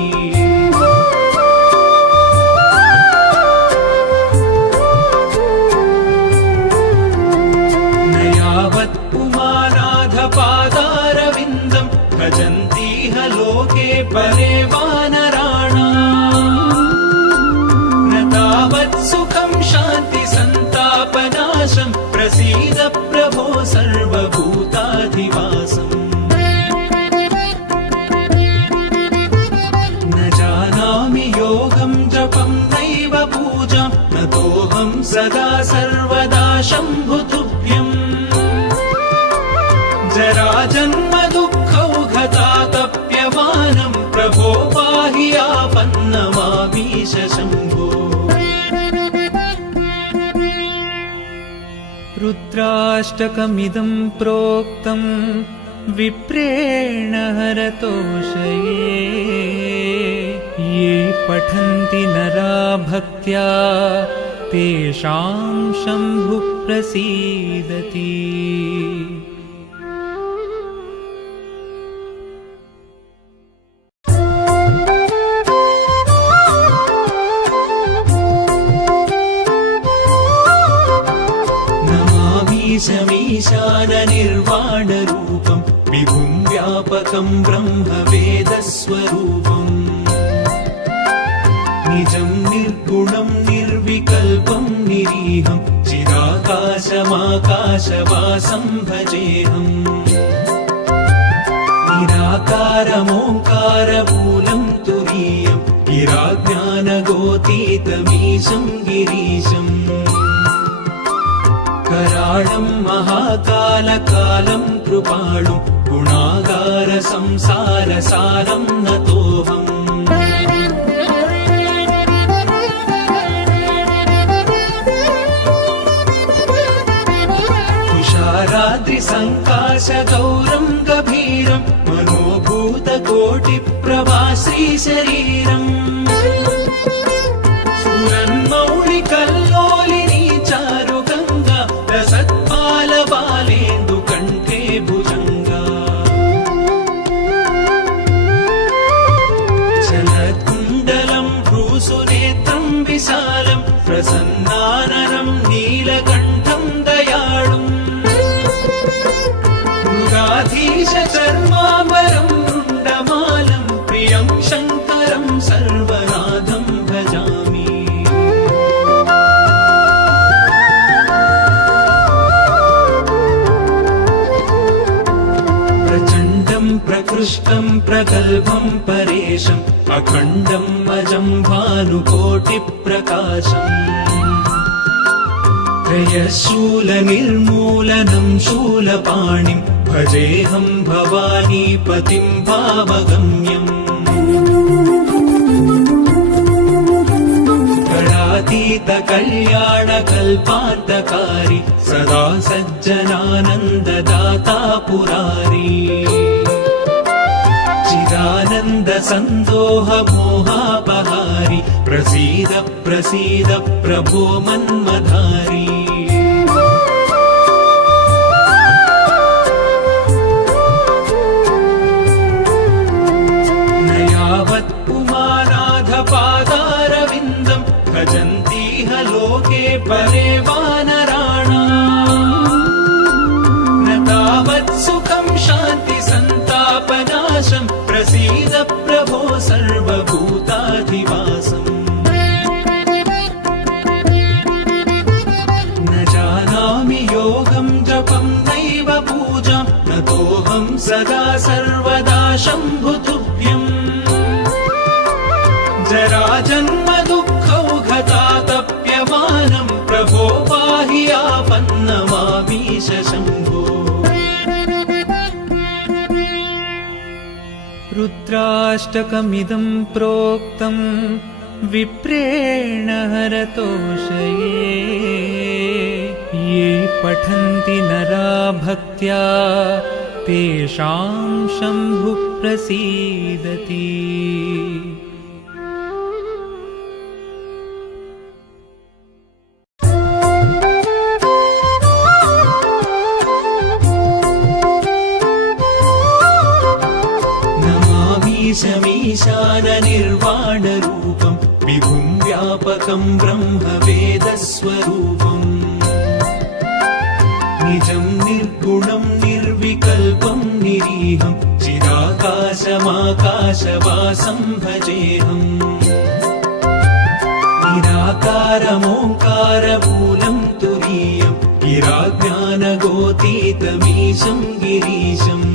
न यावत् पुमानाथ पादारविन्दम् भजन्तीह लोके परे वानराणाम् न तावत् सुखं शान्ति सन्तापनाशम् प्रसीद प्रभो सर्वभूताधिवासम् न जानामि योगं जपं नैव पूजां नतोऽहं सदा सर्वदा शम्भुतुभ्यम् जराजन्म दुःखौघतातप्यमानं प्रभो पाहि आपन्नमामीश शम्भो रुद्राष्टकमिदं प्रोक्तं विप्रेण हरतोषये ये पठन्ति नरा भक्त्या तेषां शम्भुः प्रसीदति। ईशाननिर्वाणरूपं विभुं व्यापकं ब्रह्मवेदस्वरूपम् निजं निर्गुणं निर्विकल्पं निरीहं चिदाकाशमाकाशवासं भजेऽहम् निराकारमोङ्कारमूलं तुरीयं गिराज्ञानगोतीतमीशं गिरीशम् कराळं महाकालकालं कृपाळुं गुणागार संसारसारं नतोऽहम् तुषाराद्रिसङ्काशगौरं गभीरं मनोभूतकोटिप्रभाश्रीशरीरम् सुरन्मौलिकल्लोलिनी चारुगङ्गा रसत्पालबालेन्दुकण्ठे भुजङ्गा चलत्कुण्डलं भ्रूसुनेत्रं विशालं प्रसन्नाननं नीलकण्ठं दयाळुम् मृगाधीशचर्माम्बरं रुण्डमालं प्रियं शङ्करं सर्वनाथं भजामि। प्रचण्डं प्रकृष्टं प्रगल्भं परेशम् अखण्डं अजं भानुकोटिप्रकाशम् त्रयशूलनिर्मूलनं शूलपाणिं भजेऽहं भवानीपतिं भावगम्यम् गणातीतकल्याणकल्पान्तकारी सदा सज्जनानन्ददाता पुरारी चिदानन्दसन्दोह मोहापहारी प्रसीद प्रसीद प्रभो मन्मधारी। न यावत् पुमानाथपादारविन्दं भजन्तीह लोके परे वानराणाम् न तावत् सुखं शान्ति सन्तापनाशं प्रसीद प्रभो सर्वभूताधिवासम्। न जानामि योगं जपं नैव पूजां नतोऽहं सदा सर्वदा शम्भुतुभ्यम् जराजन्म दुःखौघतातप्यमानं प्रभो पाहि आपन्नमामीश शम्भो। रुद्राष्टकमिदं प्रोक्तं विप्रेण हरतोषये ये पठन्ति नरा भक्त्या तेषां शम्भुः प्रसीदति। ईशाननिर्वाणरूपं विभुं व्यापकं ब्रह्मवेदस्वरूपम् निजं निर्गुणं निर्विकल्पं निरीहं चिदाकाशमाकाशवासं भजेऽहम् निराकारमोङ्कारमूलं तुरीयं गिराज्ञानगोतीतमीशं गिरीशम्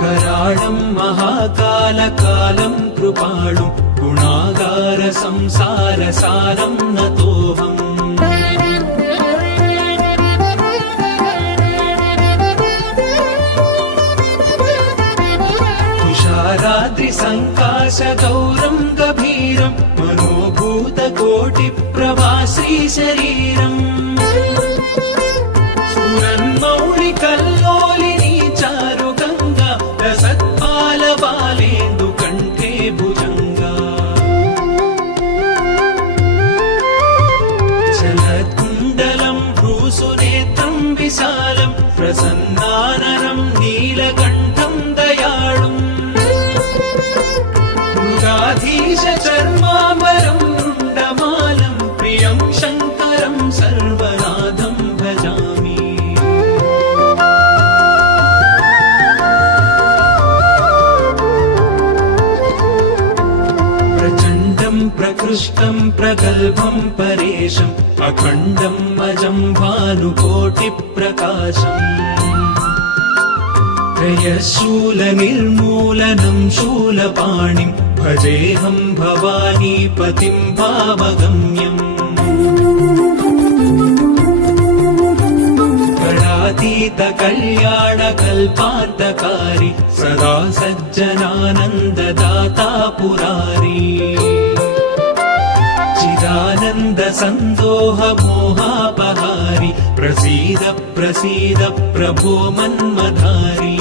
कराळं महाकालकालं कृपाळुं गुणागार संसारसारं नतोऽहम् तुषाराद्रिसङ्काशगौरं गभीरं मनोभूतको कोटिप्रभा श्रीशरीरम् स्फुरन्मौलिकल्लोलिनी चारुगङ्गा रसत्पालबालेन्दुकण्ठे भुजङ्गा चलत्कुण्डलम् भ्रूसुनेत्रम् विशालम् प्रसन्नानरम् नीलकण्ठम् दयाळुम् मृगाधीश चर्माम्बरम् मृण्डमालम् प्रियम् शङ्करम् सर्वनाथम् भजामि प्रचण्डम् प्रकृष्टम् प्रगल्भम् परेशम् अखण्डम् अजम् भानुकोटिप्रकाशम् त्रयशूलनिर्मूलनम् शूलपाणिम् भजेऽहम् भवानीपतिम् भावगम्यम् गणातीतकल्याणकल्पान्तकारी सदा सज्जनानन्ददाता पुरारी चिदानन्दसन्दोह मोहापहारि प्रसीद प्रसीद प्रभो मन्मधारी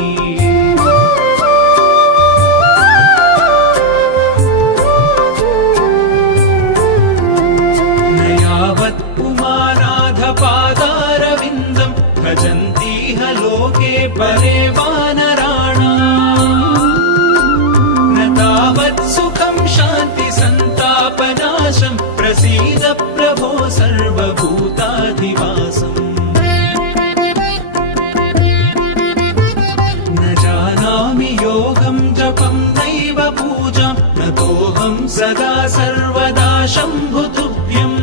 न यावत् पुमानाधपादारविन्दम् भजन्तीह लोके परे वानराणाम् न तावत् सुखम् शान्ति सन्तापनाशम् प्रसीद प्रभो सर्वभूताधिवासम् न जानामि योगम् जपम् नैव पूजाम् न तोऽहम् सदा सर्वदा शम्भुतुभ्यम्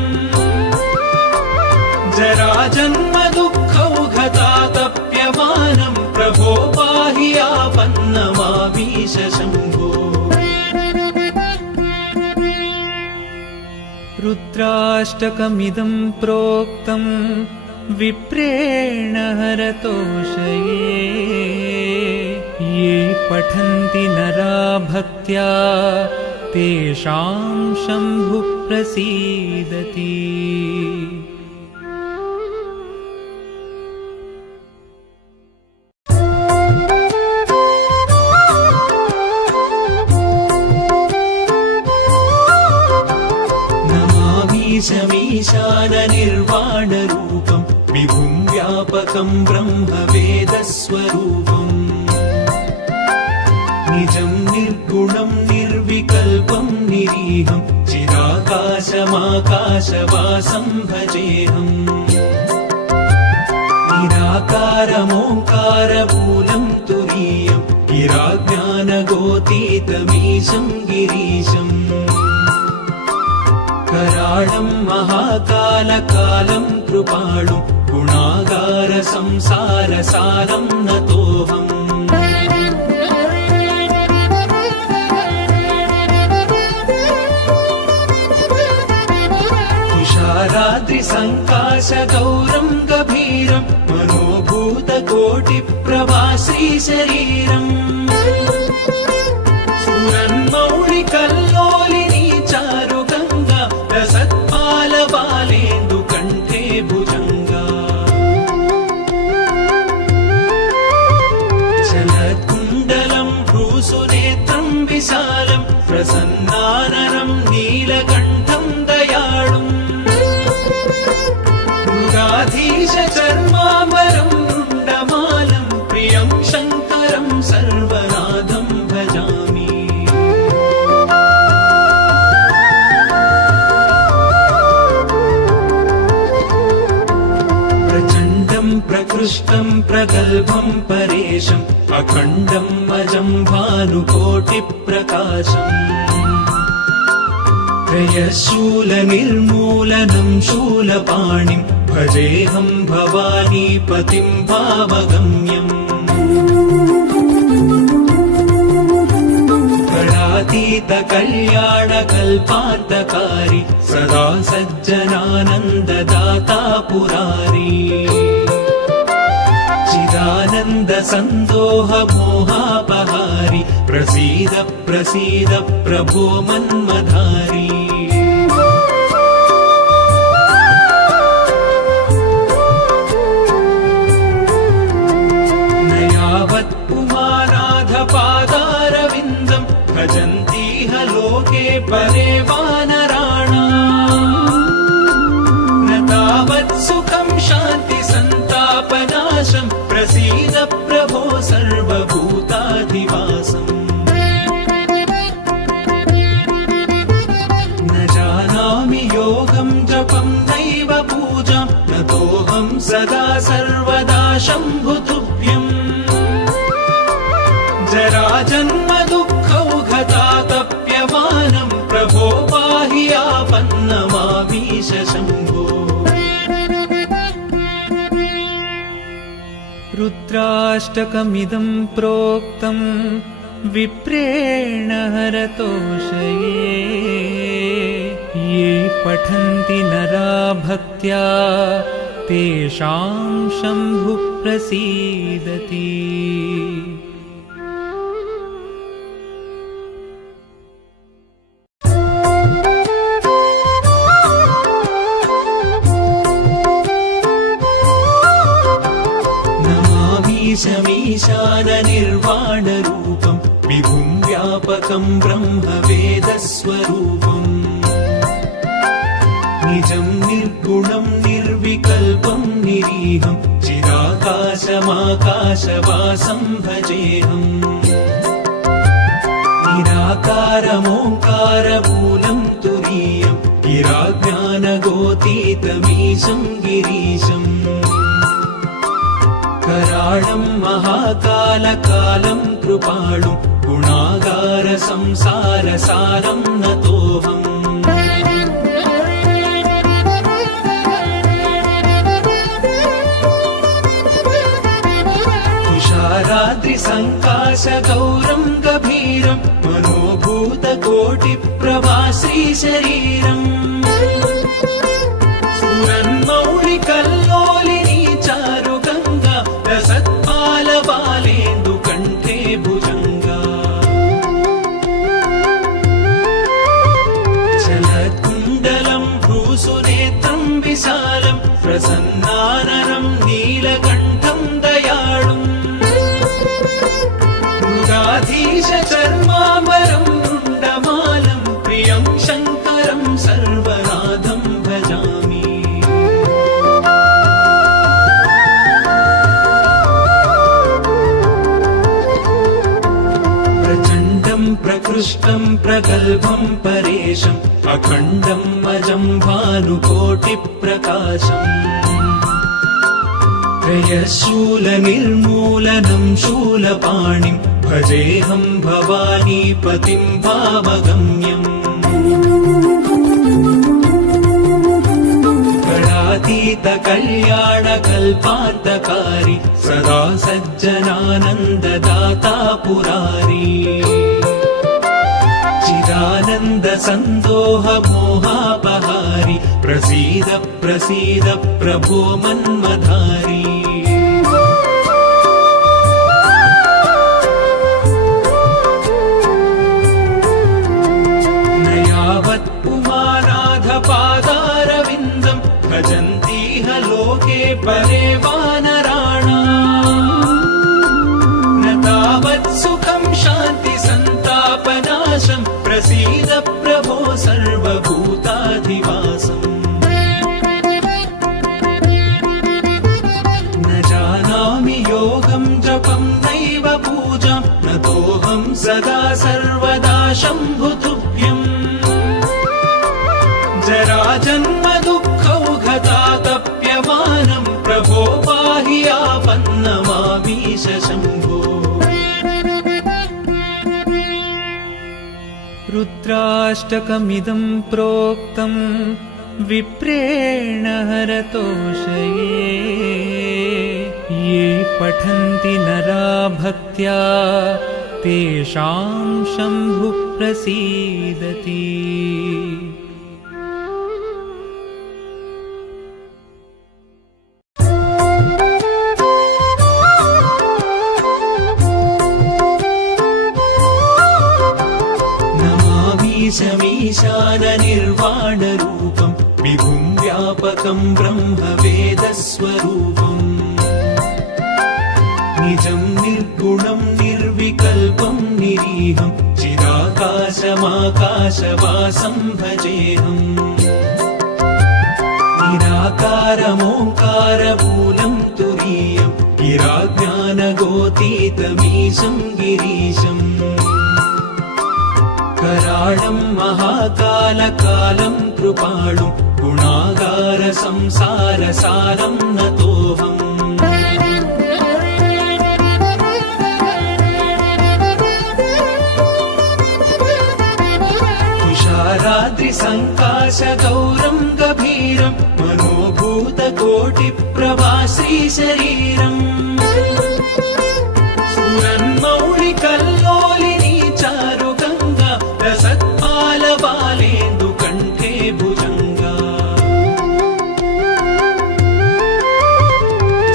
जराजन्म दुःखौघतातप्यमानम् प्रभो पाहि आपन्नमामीश शम्भो रुद्राष्टकमिदं प्रोक्तं विप्रेण हरतोषये ये पठन्ति नरा भक्त्या तेषां शम्भुः प्रसीदति ईशमीशाननिर्वाणरूपम् विभुम् व्यापकम् ब्रह्मवेदस्वरूपम् निजम् निर्गुणम् निर्विकल्पम् निरीहम् चिदाकाशमाकाशवासम् भजेऽहम् निराकारमोङ्कारमूलम् तुरीयम् गिराज्ञानगोतीतमीशम् गिरीशम् कराळम् महाकालकालम् कृपाळुम् गुणागार संसारसारम् नतोऽहम् तुषाराद्रिसङ्काशगौरम् गभीरम् मनोभूतकोटिप्रभा श्रीशरीरम् स्फुरन्मौलिकल्लोलिनी चारुगङ्गा रसत्पालबालेन्दुकण्ठे भुजङ्गा चलत्कुण्डलम् भ्रूसुनेत्रम् विशालम् प्रसन्नानरम् नीलकण्ठम् दयाळुम् मृगाधीश चर्माम्बरम् मृण्डमालम् प्रियम् शङ्करम् सर्वनाथम् भजामि प्रकृष्टम् प्रगल्भम् परेशम् अखण्डम् अजम् भानुकोटिप्रकाशम् त्रयशूलनिर्मूलनम् शूलपाणिम् भजेऽहम् भवानीपतिम् भावगम्यम् गणातीतकल्याणकल्पान्तकारी सदा सज्जनानन्ददाता पुरारी चिदानन्दसन्दोह मोहापहारि प्रसीद प्रसीद प्रभो मन्मधारी पन्नमावीश शम्भो रुद्राष्टकमिदं प्रोक्तं विप्रेण हरतोषये ये पठन्ति नरा भक्त्या तेषां शम्भुः प्रसीदति। ईशाननिर्वाणरूपं विभुं व्यापकं ब्रह्मवेदस्वरूपम् निजं निर्गुणं निर्विकल्पं निरीहं चिदाकाशमाकाशवासं भजेऽहम् निराकारमोङ्कारमूलं तुरीयं गिराज्ञानगोतीतमीशं गिरीशम् कराळं महाकालकालं कृपाळुं गुणागारसंसारसारं नतोऽहम् तुषाराद्रिसङ्काशगौरं गभीरं मनोभूतकोटिप्रभाश्रीशरीरम् सुरन्मौलिकल्लोलिनी चारुगङ्गा रसत्पालबालेन्दुकण्ठे भुजङ्गा जलत्कुण्डलं भ्रूसुनेत्रं विशालं प्रसन्नाननं नीलकण्ठं दयाळुम् मृगाधीशचर्माम्बरं रुण्डमालं प्रियं शङ्करं सर्वनाथं भजामि। प्रचण्डं प्रकृष्टं प्रगल्भं परेशम् अखण्डं अजं भानुकोटिप्रकाशम् त्रयशूलनिर्मूलनं शूलपाणिं भजेऽहं भवानीपतिं भावगम्यम् गणातीतकल्याणकल्पान्तकारी सदा सज्जनानन्ददाता पुरारी चिदानन्दसन्दोहमोहापहारि प्रसीद प्रसीद प्रभो मन्मधारी। न यावत् उमानाथपादारविन्दं भजन्तीह लोके परे वानराणाम् न तावत् सुखं शान्तिसन्तापनाशं प्रसीद प्रभो सर्वभूताधिवासम्। न जानामि योगं जपं नैव पूजां नतोऽहं सदा सर्वदा शम्भुतुभ्यम् जराजन्म दुःखौघतातप्यमानं प्रभो पाहि आपन्नमावीश शम्भो। रुद्राष्टकमिदं प्रोक्तं विप्रेण हरतोषये ये पठन्ति नरा भक्त्या तेषां शम्भुः प्रसीदति। ईशाननिर्वाणरूपं विभुं व्यापकं ब्रह्मवेदस्वरूपम् निजं निर्गुणं निर्विकल्पं निरीहं चिदाकाशमाकाशवासं भजेऽहम् निराकारमोङ्कारमूलं तुरीयं गिराज्ञानगोतीतमीशं गिरीशम् कराळं महाकालकालं कृपाळुं गुणागारसंसारसारं नतोऽहम् तुषाराद्रिसङ्काशगौरं सङ्काशगौरं गभीरं मनोभूतकोटिप्रभा श्रीशरीरम् स्फुरन्मौलिकल्लोलिनी चारुगङ्गा रसत्पालबालेन्दुकण्ठे भुजङ्गा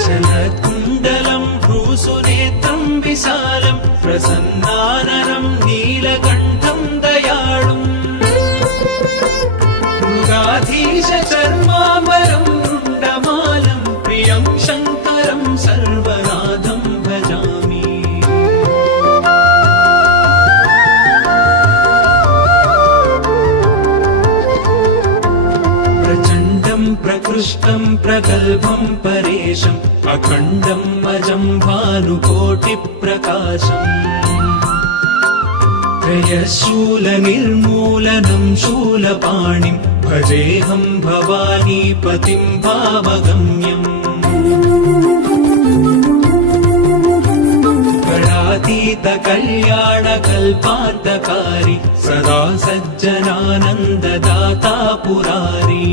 चलत्कुण्डलं भ्रूसुनेत्रं विशालं प्रसन्नाननं नीलकण्ठं दयाळुम् मृगाधीशचर्माम्बरं रुण्डमालं प्रियं शङ्करं सर्वनाथं भजामि प्रचण्डं प्रकृष्टं प्रगल्भं परेशम् अखण्डं अजं भानुकोटिप्रकाशम् त्रयशूलनिर्मूलनं शूलपाणिं भजेऽहं भवानीपतिं भावगम्यम् गणातीतकल्याणकल्पान्तकारी सदा सज्जनानन्ददाता पुरारी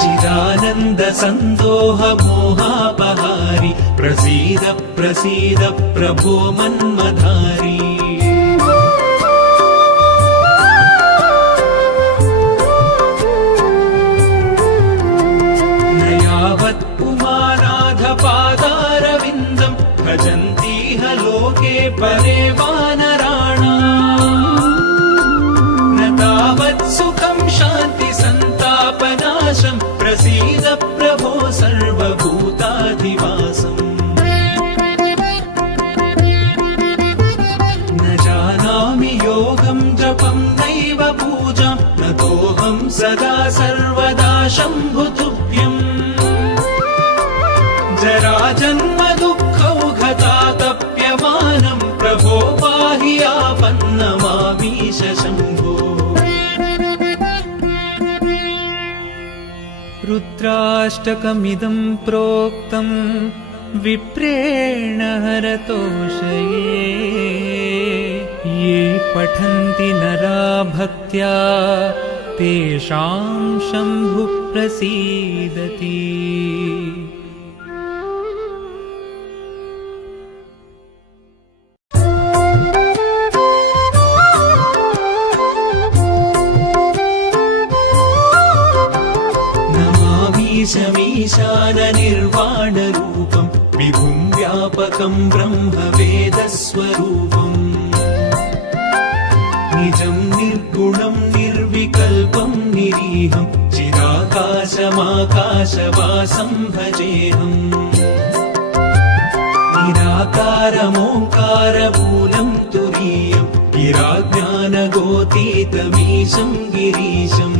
चिदानन्दसन्दोह मोहापहारि प्रसीद प्रसीद प्रभो मन्मधारी न यावत् पुमानाथपादारविन्दं भजन्तीह लोके परे वानराणाम् न तावत् सुखं शान्ति सन्तापनाशं प्रसीद प्रभो सर्वभूताधिवासम् न जानामि योगं जपं नैव पूजां नतोऽहं सदा सर्वदा शम्भुतुभ्यम् जराजन्म दुःखौघतातप्यमानं प्रभो पाहि आपन्नमामीश शम्भो रुद्राष्टकमिदं प्रोक्तं विप्रेण हरतोषये ये पठन्ति नरा भक्त्या तेषां शम्भुः प्रसीदति मीशाननिर्वाणरूपं विभुं व्यापकं ब्रह्मवेदस्वरूपम् निजं निर्गुणं निर्विकल्पं निरीहं चिदाकाशमाकाशवासं भजेऽहम् निराकारमोङ्कारमूलं तुरीयं गिराज्ञानगोतीतमीशं गिरीशम्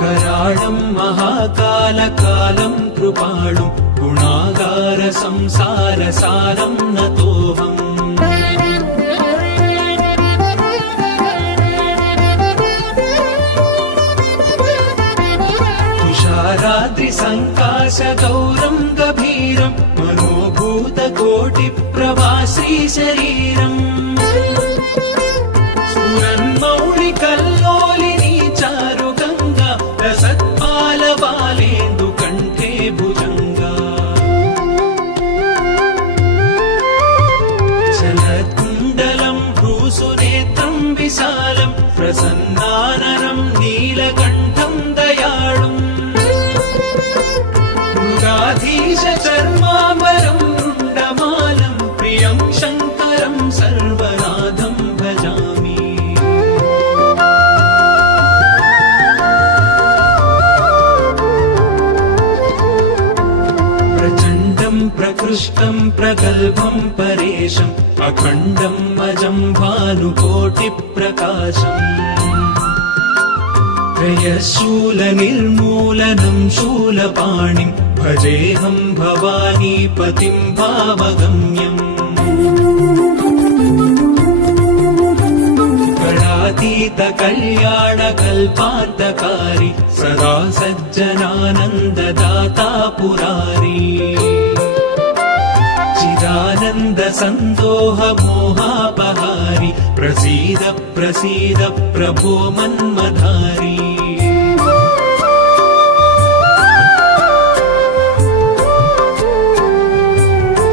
कराळं महाकालकालं कृपाणुं गुणागारसंसारसारं नतोऽहम् तुषाराद्रिसङ्काशगौरं गभीरं मनोभूतकोटिप्रभा श्रीशरीरम् स्फुरन्मौलिकल्लोलिनी चारुगङ्गा रसत्पालबालेन्दुकण्ठे भुजङ्गा चलत्कुण्डलं भ्रूसुनेत्रं विशालं प्रसन्नाननं नीलकण्ठं दयाळुम् मृगाधीशचर्माम्बरं रुण्डमालं प्रियं शङ्करं सर्वनाथं भजामि प्रचण्डं प्रकृष्टं प्रगल्भं परेशम् अखण्डं अजं भानुकोटिप्रकाशम् त्रयशूलनिर्मूलनं शूलपाणिं भजेऽहं भवानीपतिं भावगम्यम् गणातीतकल्याणकल्पान्तकारी सदा सज्जनानन्ददाता पुरारी चिदानन्दसन्दोह मोहापहारि प्रसीद प्रसीद प्रभो मन्मधारी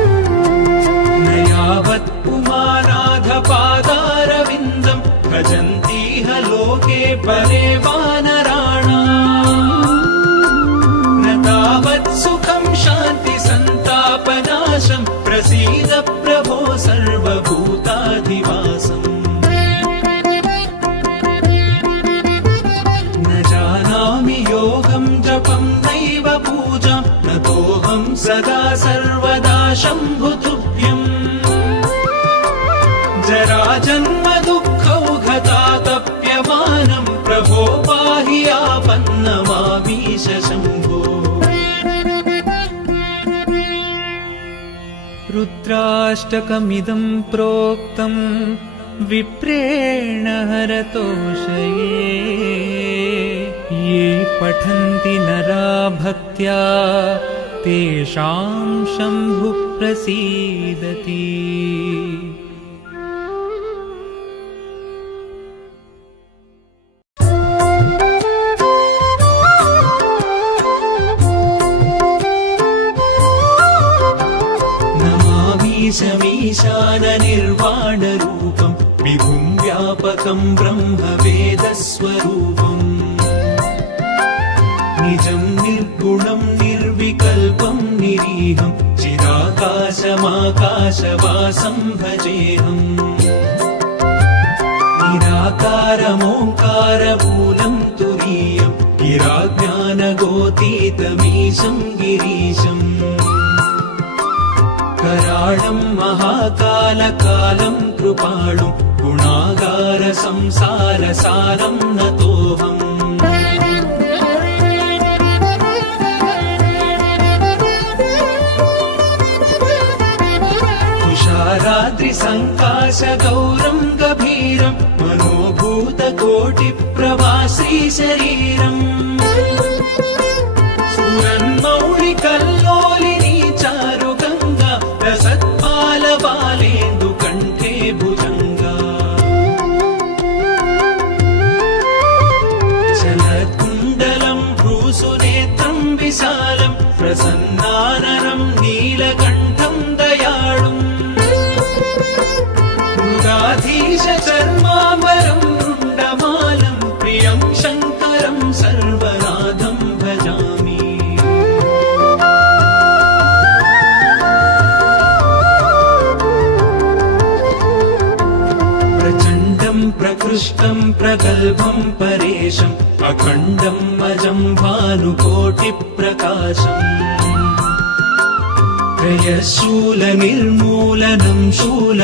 न यावत् उमानाथ पादारविन्दं भजन्तीह लोके परे वानराणाम् न तावत् सुखं शान्ति सन्तापनाशं प्रसीद प्रभो सर्वभूताधिवासम् न जानामि योगं जपं नैव पूजां नतोऽहं सदा सर्वदा शम्भुतुभ्यम् जराजन्म दुःखौघतातप्यमानं प्रभो पाहि आपन्नमामीश शम्भो रुद्राष्टकमिदं प्रोक्तं विप्रेण हरतोषये ये पठन्ति नरा भक्त्या तेषां शम्भुः प्रसीदति मीशाननिर्वाणरूपं विभुं व्यापकं ब्रह्मवेदस्वरूपम् निजं निर्गुणं निर्विकल्पं निरीहं चिदाकाशमाकाशवासं भजेऽहम् निराकारमोङ्कारमूलं तुरीयं गिराज्ञानगोतीतमीशं गिरीशम् कराळं महाकालकालं कृपाणुं गुणागार संसारसारं नतोऽहम् तुषाराद्रिसङ्काशगौरं गभीरं मनोभूतकोटिप्रवासी शरीरम् सुरन्मौळिकल्लोलिनी चारुगङ्गा रसत्पालबालेन्दुकण्ठे भुजङ्गा चलत्कुण्डलं भ्रूसुनेत्रं विशालं प्रसन्नाननं नीलकण्ठं दयाळुम् मृगाधीशचर्माम्बरं रुण्डमालं प्रियं शङ्करं सर्वनाथं भजामि प्रचण्डं प्रकृष्टं प्रगल्भं परेशम् अखण्डं अजं भानुकोटिप्रकाशम् त्रयशूलनिर्मूलनं शूल